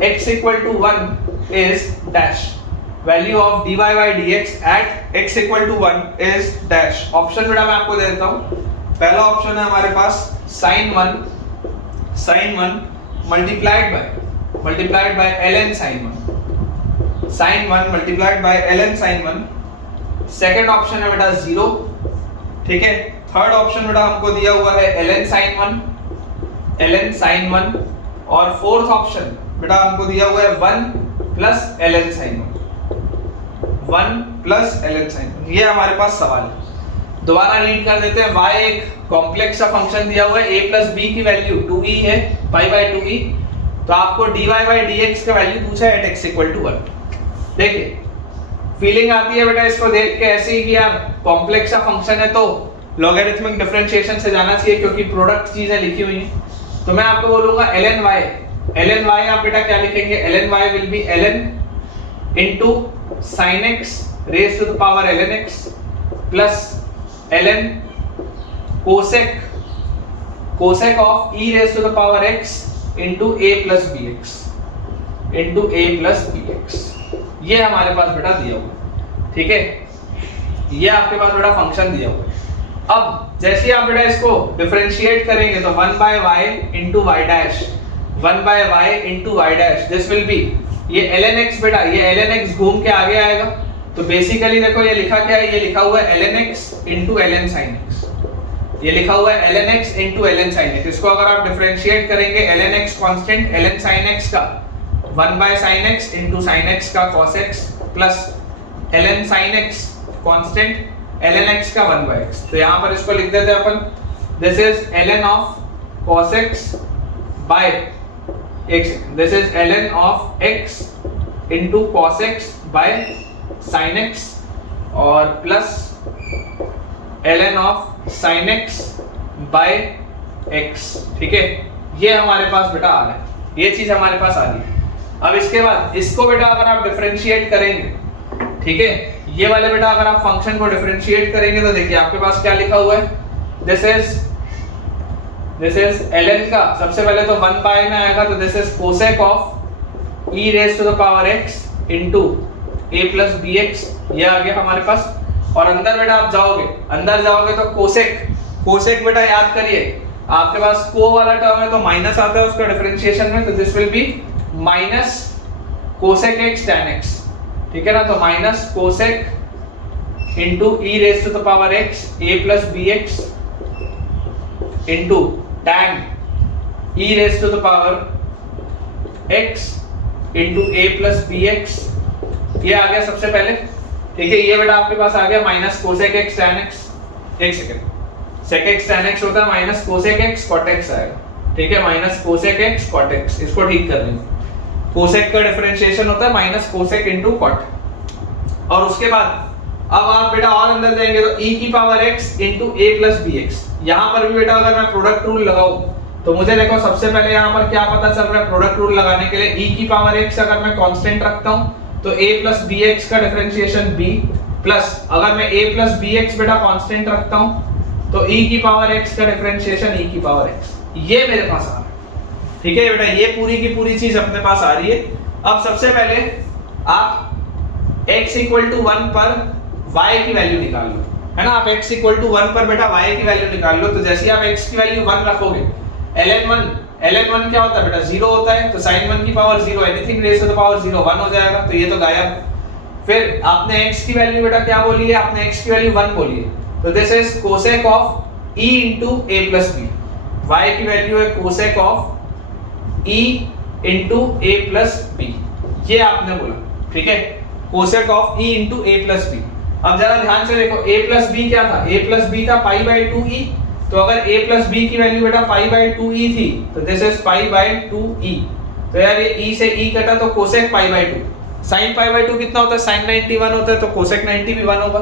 x equal to 1 is dash, value of dy by dx at x equal to 1 is dash। Option बेटा मैं आपको दे देता हूं। पहला option है हमारे पास sin 1 multiplied by ln sin 1। Second option है बेटा 0, ठीक है। थर्ड ऑप्शन बेटा हमको दिया हुआ है ln sin 1, और फोर्थ ऑप्शन बेटा हमको दिया हुआ है 1 प्लस ln sin 1। ये हमारे पास सवाल है। दोबारा रीड कर देते हैं। y एक कॉम्प्लेक्स सा फंक्शन दिया हुआ है, a प्लस b की वैल्यू 2e है, पाई बाय 2e, तो आपको dy बाय dx का वैल्यू पूछा है at x इक्वल टू 1। देखिए फीलिंग आती है बेटा इसको देख के ऐसे ही कि यार कॉम्प्लेक्स सा फंक्शन है तो लॉगरिथमिक डिफरेंशिएशन से जाना चाहिए क्योंकि प्रोडक्ट चीजें लिखी हुई हैं। तो मैं आपको बोलूंगा ln y आप बेटा क्या लिखेंगे, ln y will be ln into sin x raised to the power ln x plus ln cosec of e raised to the power x into a plus b x into a plus b x, ये हमारे पास बेटा दिया हुआ है, ठीक है। ये आपके पास बेटा फंक्शन दिया हुआ है। अब जैसे आप बेटा इसको डिफरेंशिएट करेंगे तो 1 by y into y dash, 1 by y into y dash, this will be, ये ln x बेटा, ये ln x घूम के आगे आएगा, तो बेसिकली देखो ये लिखा क्या है, ये लिखा हुआ है ln x into ln sin x, ये लिखा हुआ है ln x into ln sin x। इसको अगर आप डिफरेंशिएट करेंगे ln x constant ln sin x का 1 by sin x into sin x का cos x plus ln sin x constant ln x का 1 बाय x। तो यहाँ पर इसको लिख देते हैं अपन, this is ln of cos x bye x, this is ln of x into cos x by sin x और plus ln of sin x bye x, ठीक है। ये हमारे पास बेटा आ रहा है, ये चीज हमारे पास आ रही है। अब इसके बाद इसको बेटा अगर आप डिफरेंशिएट करेंगे, ठीक है, ये वाले बेटा अगर आप फंक्शन को डिफरेंशिएट करेंगे तो देखिए आपके पास क्या लिखा हुआ है, दिस इज ln का सबसे पहले तो 1 बाय में आएगा, तो this is cosec of e raise to the power x into a plus bx, ये आ गया हमारे पास। और अंदर बेटा आप जाओगे तो कोसेक बेटा याद करिए, आपके पास को वाला टर्म है तो माइनस आता है उसका डिफरेंशिएशन में, तो this will be minus cosec x tan x, ठीक है ना। तो minus cosec into e raise to the power x a plus bx into tan e raise to the power x into a plus bx, ये आ गया सबसे पहले, ठीक है। ये बेटा आपके पास आ गया minus cosec x tan x, एक second, sec x tan x होता है minus cosec x cot x आएगा, ठीक है, minus cosec x cot x, इसको ठीक कर लेंगे। कोसेक का डिफरेंशिएशन होता है माइनस कोसेक इनटू cot। और उसके बाद अब आप बेटा और अंदर जाएंगे तो e की power x into a plus bx, यहां पर भी बेटा अगर मैं प्रोडक्ट रूल लगाऊं तो मुझे देखो सबसे पहले यहां पर क्या पता चल रहा है, प्रोडक्ट रूल लगाने के लिए e की पावर x अगर मैं कांस्टेंट रखता हूं तो a प्लस bx का डिफरेंशिएशन b प्लस अगर मैं a प्लस bx बेटा कांस्टेंट रखता हूं तो e की पावर x का डिफरेंशिएशन e की पावर x, ये मेरे पास आ रहा है, ठीक है बेटा। ये पूरी की पूरी चीज अपने पास आ रही है। अब सबसे पहले आप x इक्वल टू 1 पर y की वैल्यू निकाल लो, है ना। आप x इक्वल टू 1 पर बेटा y की वैल्यू निकाल लो, तो जैसे ही आप x की वैल्यू 1 रखोगे ln1 क्या होता है बेटा, 0 होता है, तो sin 1 की power 0, anything raise to the power 0 1 हो जाएगा, तो ये तो गायब। फिर आपने x की वैल्यू बेटा क्या बोली है, आपने x की वैल्यू 1 बोली है, तो this is cosec of e into a plus b, y की वैल्यू है cosec of e into a plus b, ये आपने बोला, ठीक है, cosec of e into a plus b। अब जरा ध्यान से देखो a प्लस b क्या था, a प्लस b था पाई बाय 2e, तो अगर a प्लस b की वैल्यू बेटा पाई बाय 2e थी तो this is pi by 2e, तो यार ये e से e कटा तो cosec pi by 2, sin pi by 2 कितना होता है, sin 91 होता है, तो कोसेक 90 भी 1 होगा।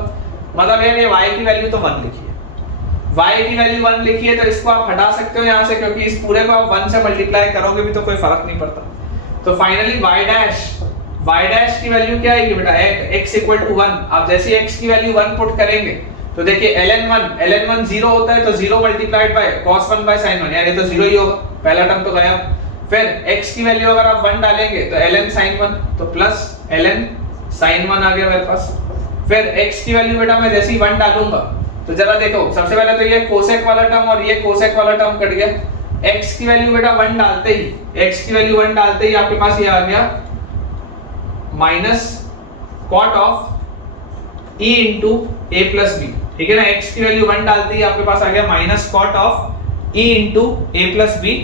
मतलब यार ये y की वैल्यू तो 1 लिखी है, y की वैल्यू 1 लिखी है, तो इसको आप हटा सकते हो यहाँ से, क्योंकि इस पूरे को आप 1 से मल्टीप्लाई करोगे भी तो कोई फर्क नहीं पड़ता। तो फाइनली y डैश की वैल्यू क्या आएगी बेटा, x इक्वल टू 1। आप जैसे x की वैल्यू 1 पुट करेंगे तो देखिए ln1 0 होता है, तो 0 multiplied by cos 1 by sin 1, यार ये तो 0 ही होगा, पहला टर्म तो गया। फिर x की वैल्यू अगर आप 1 डालेंगे तो ln sin 1, तो प्लस ln sin 1 आ गया मेरे पास। फिर x की वैल्यू बेटा मैं जैसे ही 1 डालूंगा तो जरा देखो, सबसे पहले तो ये कोसेक वाला टर्म और ये कोसेक वाला टर्म कट गया। x की वैल्यू बेटा 1 डालते ही आपके पास ये आ गया minus cot of e into a plus b, ठीक है ना। x की वैल्यू 1 डालते ही आपके पास आ गया minus cot of e into a plus b,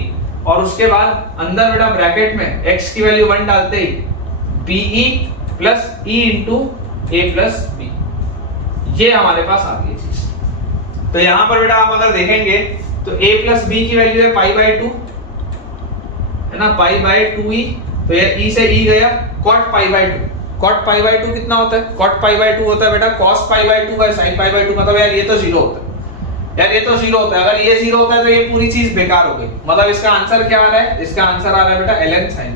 और उसके बाद अंदर बेटा ब्रैकेट में x की वैल्यू 1 डालते ही be plus e into a plus b, ये हमारे पास आ गई चीज। तो यहां पर बेटा आप अगर देखेंगे तो a प्लस b की वैल्यू है पाई बाय 2, है ना, पाई बाय 2e, तो ये e से e गया, cot pi by 2, cot pi by 2 कितना होता है, cot पाई बाय 2 होता है बेटा cos pi by 2 by sin pi by 2, मतलब यार ये तो 0 होता है, यार ये तो 0 होता है। अगर ये 0 होता है तो ये पूरी चीज बेकार हो गई। मतलब इसका आंसर क्या आ रहा है, इसका आंसर आ रहा है बेटा ln sin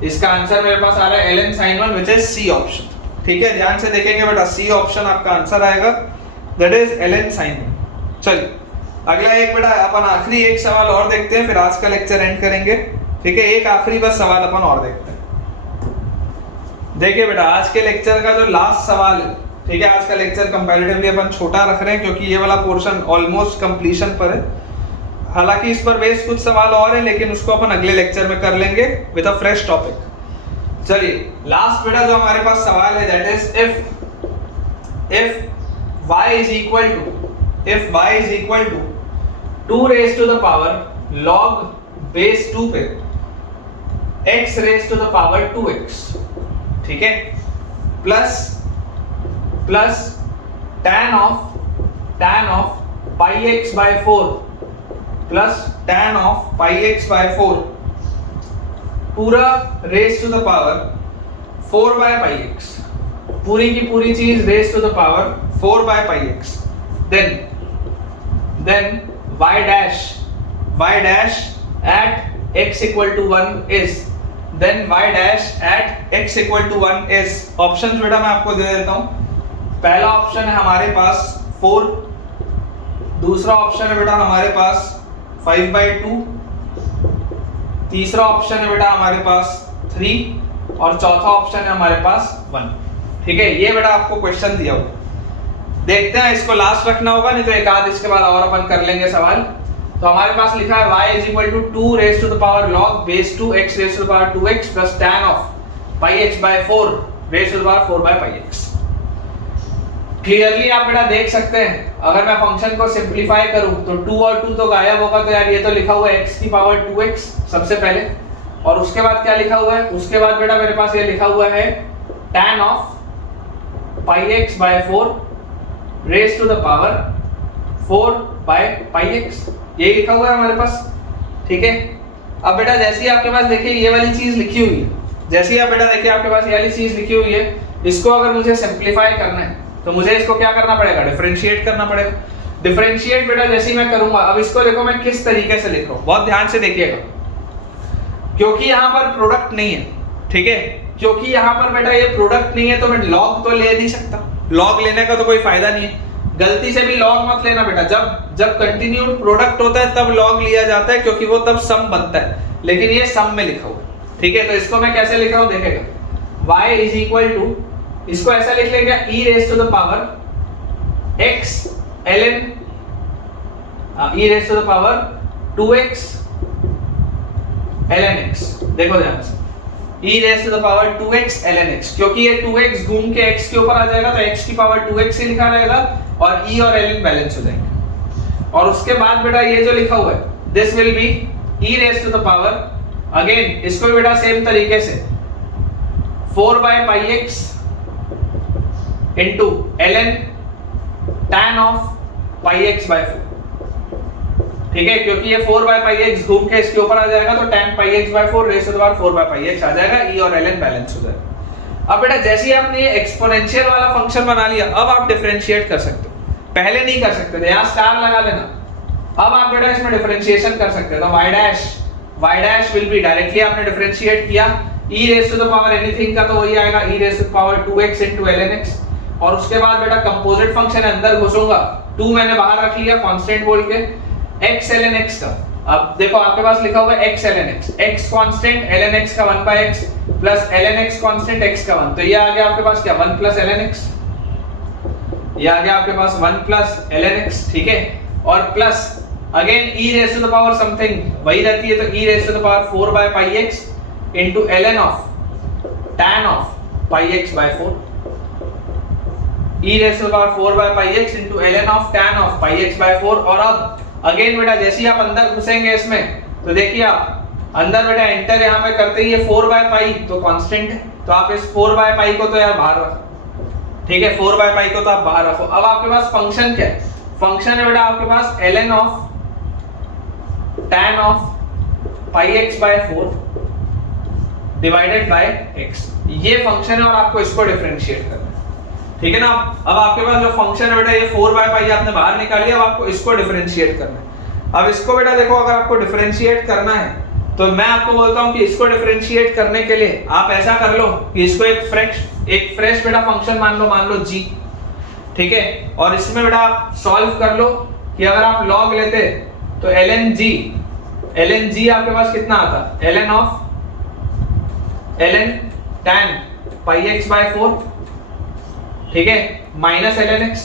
1, इसका आंसर मेरे पास आ रहा है ln sin 1 which is C option, ठीक है। ध्यान से देखेंगे बेटा, सी ऑप्शन आपका आंसर आएगा, दैट इज ln sin 1। चलिए अगला एक बेटा अपन आखिरी एक सवाल और देखते हैं, फिर आज का लेक्चर एंड करेंगे। ठीक है, एक आखिरी बस सवाल अपन और देखते हैं। देखिए बेटा, आज के लेक्चर का जो लास्ट सवाल है, ठीक है, आज का लेक्चर कंपैरेटिवली अपन छोटा रख रहे हैं क्योंकि ये वाला पोर्शन ऑलमोस्ट कंप्लीशन पर है। हालांकि इस पर बेस कुछ सवाल और है, लेकिन उसको अपन अगले लेक्चर में कर लेंगे विद अ फ्रेश टॉपिक। चलिए, लास्ट बेटा जो हमारे पास सवाल है, that is if y is equal to 2 raised to the power log base 2 पे x raised to the power 2x, ठीक है, plus tan of pi x by 4 plus tan of pi x by 4 पूरा raised to the power 4 by pi x, पूरी की पूरी चीज raised to the power 4 by pi x, then y dash at x equal to 1 is, then y dash at x equal to 1 is, options बेटा मैं आपको दे देता हूं। पहला ऑप्शन है हमारे पास 4, दूसरा ऑप्शन है बेटा हमारे पास 5 by 2, तीसरा ऑप्शन है बेटा हमारे पास 3 और चौथा ऑप्शन है हमारे पास 1। ठीक है, ये बेटा आपको क्वेश्चन दिया हुआ, देखते हैं, इसको लास्ट रखना होगा, नहीं तो एक आध इसके बाद और अपन कर लेंगे सवाल। तो हमारे पास लिखा है y is equal to 2 raised to the power log base 2 x raised to the power 2x plus tan of pi x by 4 raised to the power 4 by pi x। Clearly आप बेटा देख सकते हैं, अगर मैं फंक्शन को simplify करूं तो 2 और 2 तो गायब होगा, तो यार ये तो लिखा हुआ है x की पावर 2x सबसे पहले, और उसके बाद क्या लिखा हुआ है, उसके बाद बेटा मेरे पास ये लिखा हुआ है tan of pi x by 4 raised to the power 4 by pi x, ये लिखा हुआ है हमारे पास। ठीक है, अब बेटा जैसे ही आपके पास देखिए ये वाली चीज लिखी हुई है, जैसे ही आप बेटा देखिए आपके पास ये वाली चीज लिखी हुई है, इसको अगर मुझे सिंपलीफाई करना है तो मुझे इसको क्या करना पड़ेगा, डिफरेंशिएट करना पड़ेगा। डिफरेंशिएट बेटा जैसे ही मैं करूंगा, अब इसको देखो मैं किस तरीके से लिख रहा हूं, बहुत ध्यान से देखिएगा, क्योंकि यहाँ पर प्रोडक्ट नहीं है। ठीक है, क्योंकि यहाँ पर बेटा ये प्रोडक्ट नहीं है तो मैं लॉग तो ले नहीं सकता, लॉग लेने का तो कोई फायदा नहीं है। गलती से भी लॉग मत लेना बेटा, जब कंटिन्यूड प्रोडक्ट होता है तब लॉग लिया जाता है, क्योंकि वो तब सम बनता है, लेकिन ये सम में लिखा हुआ है। ठीक है, तो इसको मैं कैसे लिख रहा हूं देखेगा, y is equal to, इसको ऐसा लिख लेंगे e raised to the power x ln e raised to the power 2x ln x। देखो ध्यान से, e raised to the power 2x ln x, क्योंकि ये 2x घूम के x के ऊपर आ जाएगा तो x की पावर 2x ही लिखा रहेगा और e और ln बैलेंस हो जाएंगे। और उसके बाद बेटा ये जो लिखा हुआ है, this will B e raised to the power, again इसको भी बेटा सेम तरीके से 4 by pi x into ln tan of pi x by 4। ठीक है, क्योंकि ये 4 by pi x घूम के इसके ऊपर आ जाएगा तो tan pi x by 4 raised to the power 4 by pi x आ जाएगा, e और ln बैलेंस हो जाएगा। अब बेटा जैसे ही आपने ये एक्सपोनेंशियल वाला फंक्शन बना लिया, अब आप डिफरेंशिएट कर सकते हो, पहले नहीं कर सकते थे, यहाँ स्टार लगा लेना। अब आप बेटा इसमें डिफरेंशिएशन कर सकते हो, तो y dash will be, directly आपने डिफरेंशिएट किया, e raised to the power anything का तो वही आएगा, e raised to the power 2x into ln x, और उसके बाद बेटा कंपोजिट फंक्शन अंदर घुसूंगा, 2 मैंने बाहर रख लिया कांस्टेंट बोल के, x ln x का, अब देखो आपके पास लिखा हुआ है x ln x, x constant ln x का 1 by x plus ln x constant x का 1, तो ये आ गया आपके पास क्या 1 plus ln x, ये आ गया आपके पास 1 plus ln x। ठीक है, और plus again e raised to the power something वही रहती है, तो e raised to the power 4 by pi x into ln of tan of pi x by 4, e raised to the power 4 by pi x into ln of tan of pi x by 4। और अब again बेटा जैसे ही आप अंदर घुसेंगे इसमें, तो देखिए आप अंदर बेटा एंटर यहाँ पे करते ही ये 4 by pi तो कांस्टेंट है, तो आप इस 4 by pi को तो यार बाहर रखो। ठीक है, 4 by pi को तो आप बाहर रखो। अब आपके पास फंक्शन क्या है, फंक्शन है बेटा आपके पास ln of tan of pi x by 4 divided by x, ये फंक्शन है और आपको इसको डिफरेंशिएट करना है। ठीक है ना, अब आपके पास जो फंक्शन है बेटा ये 4 by pi आपने बाहर निकाल लिया, अब आपको इसको डिफरेंशिएट करना है। अब इसको बेटा देखो, अगर आपको डिफरेंशिएट करना है तो मैं आपको बोलता हूं कि इसको डिफरेंशिएट करने के लिए आप ऐसा कर लो कि इसको एक फ्रेश बेटा फंक्शन मान लो g। ठीक है, और इसमें बेटा आप सॉल्व कर लो कि अगर आप log लेते तो ln g आपके पास कितना आता, ln tan पाई x बाय 4, ठीक है, माइनस ln x,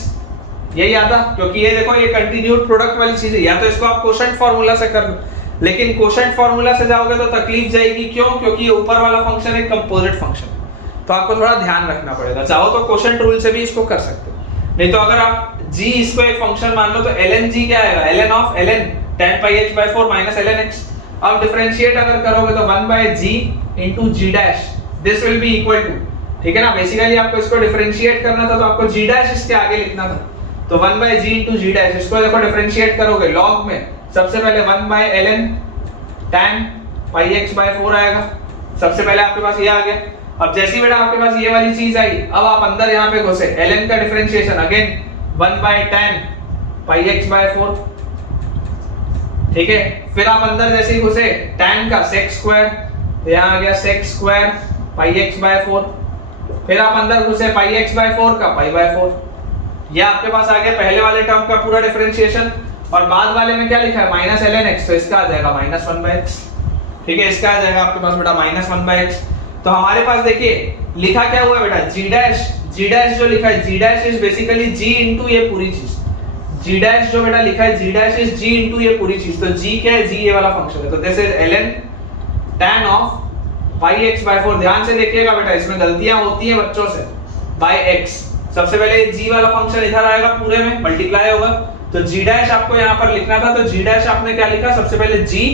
यही आता। क्योंकि ये देखो ये कंटिन्यूड प्रोडक्ट वाली चीज है, या तो इसको आप कोशेंट फार्मूला से कर लो, लेकिन कोशेंट फार्मूला से जाओगे तो तकलीफ जाएगी। क्यों? क्योंकि ये ऊपर वाला फंक्शन एक कंपोजिट फंक्शन, तो आपको थोड़ा ध्यान रखना पड़ेगा। चाहो तो कोशेंट रूल से भी इसको कर सकते हो, नहीं तो अगर आप g इसको एक फंक्शन मान लो तो ln g क्या आएगा, ln tan pi x by 4 minus ln x। अब डिफरेंशिएट अगर करोगे तो 1 by g into g dash, this will be equal to, ठीक है ना। बेसिकली आपको इसको डिफरेंशिएट करना था तो आपको g dash इसके आगे लिखना था, तो 1 by g into g dash, इसको देखो डिफरेंशिएट करोगे log में, सबसे पहले 1 by ln tan pi x by 4 आएगा, सबसे पहले आपके पास ये आ गया। अब जैसी बेटा आपके पास ये वाली चीज आई, अब आप अंदर यहाँ पे घुसे, ln का differentiation again 1 by tan pi x by 4, ठीक है। फिर आप अंदर जैसे ही घुसे tan का sec स्क्वायर, तो यहाँ आ गया sec square pi x by 4, फिर आप अंदर घुसे पाई x by 4 का पाई by 4, ये आपके पास आ गया पहले वाले टर्म का पूरा डिफरेंशिएशन। और बाद वाले में क्या लिखा है, माइनस ln x, तो इसका आ जाएगा माइनस 1 by x, ठीक है, इसका आ जाएगा आपके पास बेटा माइनस 1 by x। तो हमारे पास देखिए लिखा क्या हुआ है बेटा, g डैश जो लिखा है, g dash is basically g into ये पूरी चीज, g डैश जो बेटा लिखा है, g dash is g into ये पूरी चीज। तो g क्या है, g ये वाला फंक्शन है, तो this is ln tan of pi x by 4। ध्यान से देखिएगा बेटा, इसमें गलतियां होती हैं बच्चों से, बाय x। सबसे पहले g वाला फंक्शन इधर आएगा, पूरे में मल्टीप्लाई होगा, तो g डैश आपको यहाँ पर लिखना था, तो g डैश आपने क्या लिखा, सबसे पहले g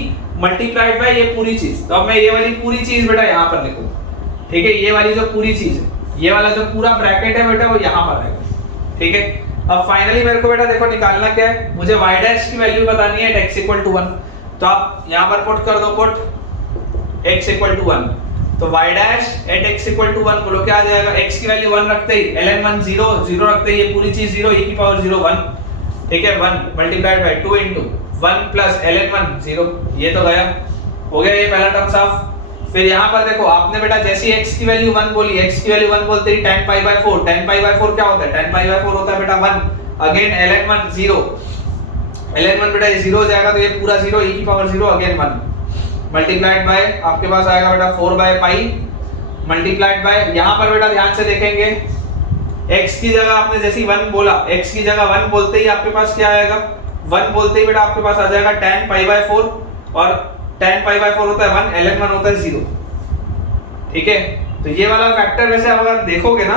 मल्टीप्लाइड बाय ये पूरी चीज। तो अब मैं ये वाली पूरी चीज बेटा यहाँ पर लिखूंगा, ठीक है, ये वाली जो पूरी चीज है, ये वाला जो पूरा ब्रैकेट है बेटा वो यहाँ पर आएगा, ठीक है। अब फाइनली मेरे को बेटा देखो निकालना क्या है, मुझे y डैश की वैल्यू बतानी है x इक्वल टू 1, तो आप यहाँ पर पुट कर दो, पुट x इक्वल टू 1, तो y dash at x equal to 1 बोलो क्या आ जाएगा, x की वैल्यू 1 रखते ही ln 1 0 रखते ही ये पूरी चीज 0, e की पावर 0 1, ठीक है, 1 multiplied by 2 into 1 plus ln 1 0, ये तो गया, हो गया ये पहला टर्म साफ। फिर यहाँ पर देखो आपने बेटा जैसी x की वैल्यू 1 बोली, x की वैल्यू 1 बोलते ही tan pi by 4, tan pi by 4 क्या होता है, tan पाई बाय 4 होता है बेटा 1, अगेन ln 1 0, ln 1 बेटा ये 0 हो जाएगा, तो ये पूरा 0, e की पावर 0 अगेन 1 मल्टीप्लाइड बाय आपके पास आएगा बेटा 4 बाय पाई मल्टीप्लाइड बाय, यहाँ पर बेटा ध्यान से देखेंगे x की जगह आपने जैसे 1 बोला, x की जगह 1 बोलते ही आपके पास क्या आएगा, 1 बोलते ही बेटा आपके पास आ जाएगा tan पाई बाय 4, और tan पाई बाय 4 होता है 1, ln 1 होता है 0, ठीक है। तो ये वाला फैक्टर वैसे अगर देखोगे ना,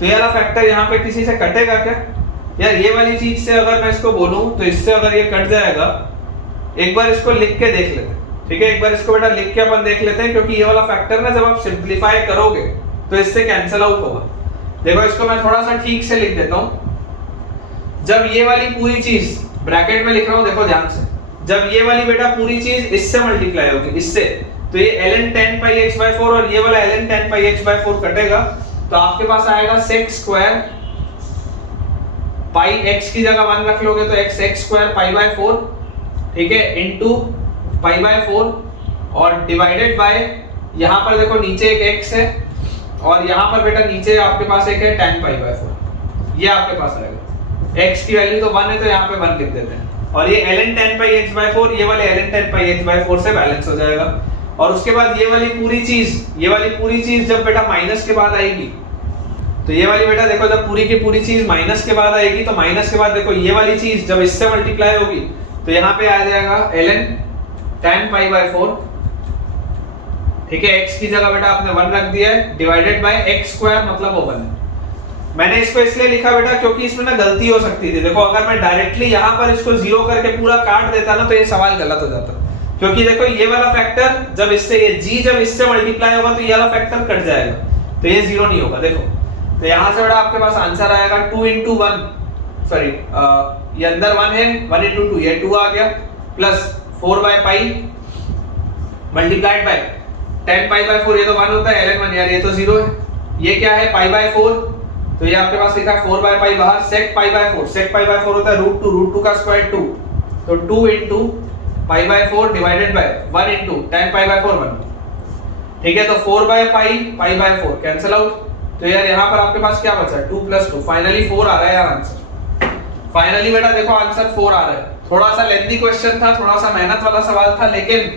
तो ये वाला फैक्टर यहाँ पे किसी से कटेगा क्या यार, ये वाली चीज से अगर मैं इसको बोलूं तो इससे अगर ये कट जाएगा, एक बार इसको लिख के देख लेते हैं, ठीक है, एक बार इसको बेटा लिख के अपन देख लेते हैं, क्योंकि ये वाला फैक्टर ना जब आप सिंपलीफाई करोगे तो इससे कैंसिल आउट होगा। देखो इसको मैं थोड़ा सा ठीक से लिख देता हूं, जब ये वाली पूरी चीज ब्रैकेट में लिख रहा हूं, देखो ध्यान से, जब ये वाली बेटा पूरी चीज इससे मल्टीप्लाई होगी, इससे, तो ये ln tan pi x by 4 और ये वाला ln tan pi x by 4 कटेगा, तो आपके पास आएगा sec स्क्वायर पाई x की जगह 1 रख लोगे तो x sec square pi by 4, ठीक है, इनटू पाई by 4 और डिवाइडेड बाय, यहां पर देखो नीचे एक x है और यहां पर बेटा नीचे आपके पास एक है tan पाई by 4, ये आपके पास आएगा, x की वैल्यू तो 1 है तो यहां पे 1 लिख देते हैं, और ये ln tan pi x by 4 ये वाले ln tan pi x by 4 से बैलेंस हो जाएगा। और उसके बाद ये वाली पूरी चीज जब बेटा माइनस के बाद आएगी, तो ये वाली बेटा देखो जब पूरी की पूरी चीज माइनस के बाद आएगी, तो माइनस के बाद देखो ये वाली चीज जब इससे मल्टीप्लाई होगी तो यहाँ पे आ जाएगा ln tan पाई by 4, ठीक है, x की जगह बेटा आपने 1 रख दिया है, डिवाइडेड बाय x स्क्वायर मतलब वो 1 है। मैंने इसको इसलिए लिखा बेटा क्योंकि इसमें ना गलती हो सकती थी, देखो अगर मैं डायरेक्टली यहाँ पर इसको 0 करके पूरा काट देता ना तो ये सवाल गलत हो जाता, क्योंकि देखो ये वाला फैक्टर जब इससे ये g जब इससे मल्टीप्लाई होगा तो ये वाला फैक्टर कट जाएगा, तो ये 0 नहीं होगा। देखो तो यहाँ से बेटा आपके पास आंसर आएगा 2 into 1, सॉरी ये अंदर 1 है, 1 into 2 ये 2 आ गया, plus 4 by pi multiplied by tan pi by 4, ये तो 1 होता है, ln 1 यार ये तो 0 है, ये क्या है पाई बाय 4, तो ये आपके पास लिखा है 4 बाय पाई बाहर, sec pi by 4, sec pi by 4 होता है √2 का स्क्वायर 2, तो 2 into pi by 4 divided by 1 into tan pi by 4 1, ठीक है, तो 4 by pi pi by 4 cancel out, तो यार यहाँ पर आपके पास क्या बचा 2 + 2, फाइनली 4 आ रहा है यार आंसर। फाइनली बेटा देखो आंसर 4 आ रहा है। थोड़ा सा लेंथी क्वेश्चन था, थोड़ा सा मेहनत वाला सवाल था, लेकिन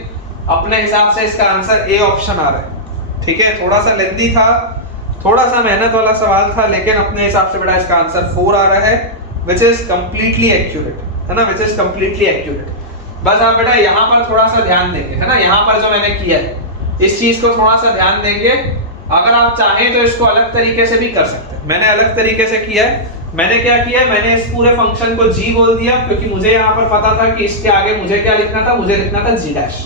अपने हिसाब से इसका आंसर ए ऑप्शन आ रहा है। ठीक है, थोड़ा सा लेंथी था, थोड़ा सा मेहनत वाला सवाल था, लेकिन अपने हिसाब से बेटा इसका आंसर 4 आ रहा है, विच इज कंप्लीटली एक्यूरेट, है ना, विच इज कंप्लीटली एक्यूरेट। बस आप बेटा यहाँ पर थोड़ा सा ध्यान देंगे, है ना, यहाँ पर जो मैंने किया है इस चीज को थोड़ा सा ध्यान देंगे। अगर आप चाहें तो इसको अलग तरीके से भी कर सकते हैं। मैंने अलग तरीके से किया है। मैंने क्या किया है, मैंने इस पूरे फंक्शन को g बोल दिया, क्योंकि मुझे यहाँ पर पता था कि इसके आगे मुझे क्या लिखना था, मुझे लिखना था g डैश।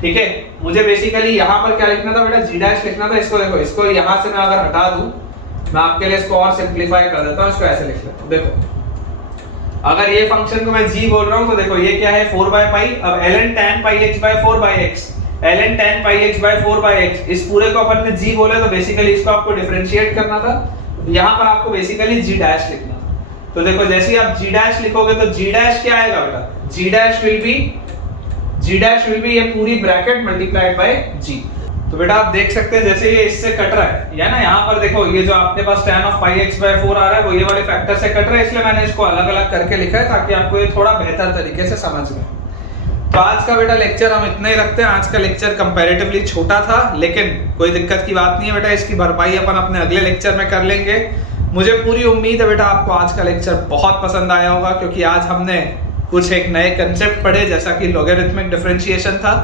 ठीक है, मुझे बेसिकली यहाँ पर क्या लिखना था बेटा, g डैश लिखना था। इसको देखो, इसको यहाँ से मैं अगर हटा दूं, मैं आपके लिए इसको और सिंप्लीफाई कर देता हूँ, इसको ऐसे लिख लेता हूँ। देखो अगर ये फंक्शन को मैं g बोल रहा हूँ तो देखो ये क्या है 4/पाई। अब ln tan pi x by 4/x, ln tan pi x by 4/x, इस पूरे को अपन ने g बोला तो बेसिकली इसको आपको डिफरेंशिएट करना था। यहाँ पर आपको बेसिकली g डैश लिखना था। तो देखो जैसे ही आप g डैश लिखोगे तो g डैश क्या आएगा बेटा, g डैश विल बी ये पूरी ब्रैकेट मल्टीप्लाइड बाय g। तो बेटा आप देख सकते हैं जैसे ये इससे कट रहा है, या ना, यहाँ पर देखो ये जो आपके पास tan of pi x by 4 आ रहा है वो ये वाले फैक्टर से कट रहा है, इसलिए मैंने इसको अलग अलग करके लिखा है ताकि आपको ये थोड़ा बेहतर तरीके से समझ में। तो आज का बेटा लेक्चर हम इतना ही रखते हैं। आज का लेक्चर कंपैरेटिवली छोटा था, लेकिन कोई दिक्कत की बात नहीं है बेटा, इसकी भरपाई अपन अपने अगले लेक्चर में कर लेंगे। मुझे पूरी उम्मीद है बेटा आपको आज का लेक्चर बहुत पसंद आया होगा, क्योंकि आज हमने कुछ एक नए कंसेप्ट पढ़े, जैसा कि लॉगरिथमिक डिफरेंशिएशन था,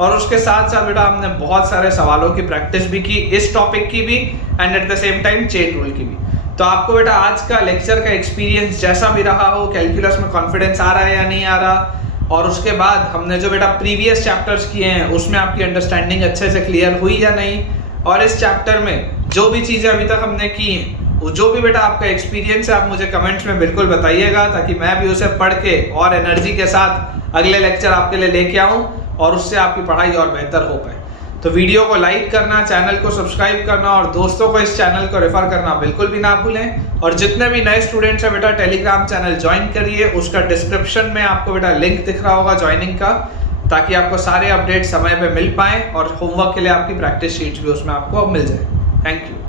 और उसके साथ साथ बेटा हमने बहुत सारे सवालों की प्रैक्टिस भी की, इस टॉपिक की भी and at the same time chain rule की भी। तो आपको बेटा आज का लेक्चर का एक्सपीरियंस जैसा भी रहा हो, कैलकुलस में कॉन्फिडेंस आ रहा है या नहीं आ रहा, और उसके बाद हमने जो बेटा प्रीवियस चैप्टर्स किए हैं उसमें आपकी अंडरस्टैंडिंग अच्छे से क्लियर हुई या नहीं, और इस चैप्टर में जो भी चीज़ें अभी तक हमने की हैं, जो भी बेटा आपका एक्सपीरियंस है आप मुझे कमेंट्स में बिल्कुल बताइएगा, ताकि मैं भी उसे पढ़ के और एनर्जी के साथ अगले लेक्चर आपके लिए लेके आऊँ और उससे आपकी पढ़ाई और बेहतर हो पाए। तो वीडियो को लाइक करना, चैनल को सब्सक्राइब करना और दोस्तों को इस चैनल को रेफर करना बिल्कुल भी ना भूलें। और जितने भी नए स्टूडेंट्स हैं बेटा टेलीग्राम चैनल ज्वाइन करिए, उसका डिस्क्रिप्शन में आपको बेटा लिंक दिख रहा होगा ज्वाइनिंग का, ताकि आपको सारे अपडेट समय पे मिल पाएँ और होमवर्क के लिए आपकी प्रैक्टिस शीट्स भी उसमें आपको मिल जाए। Thank you.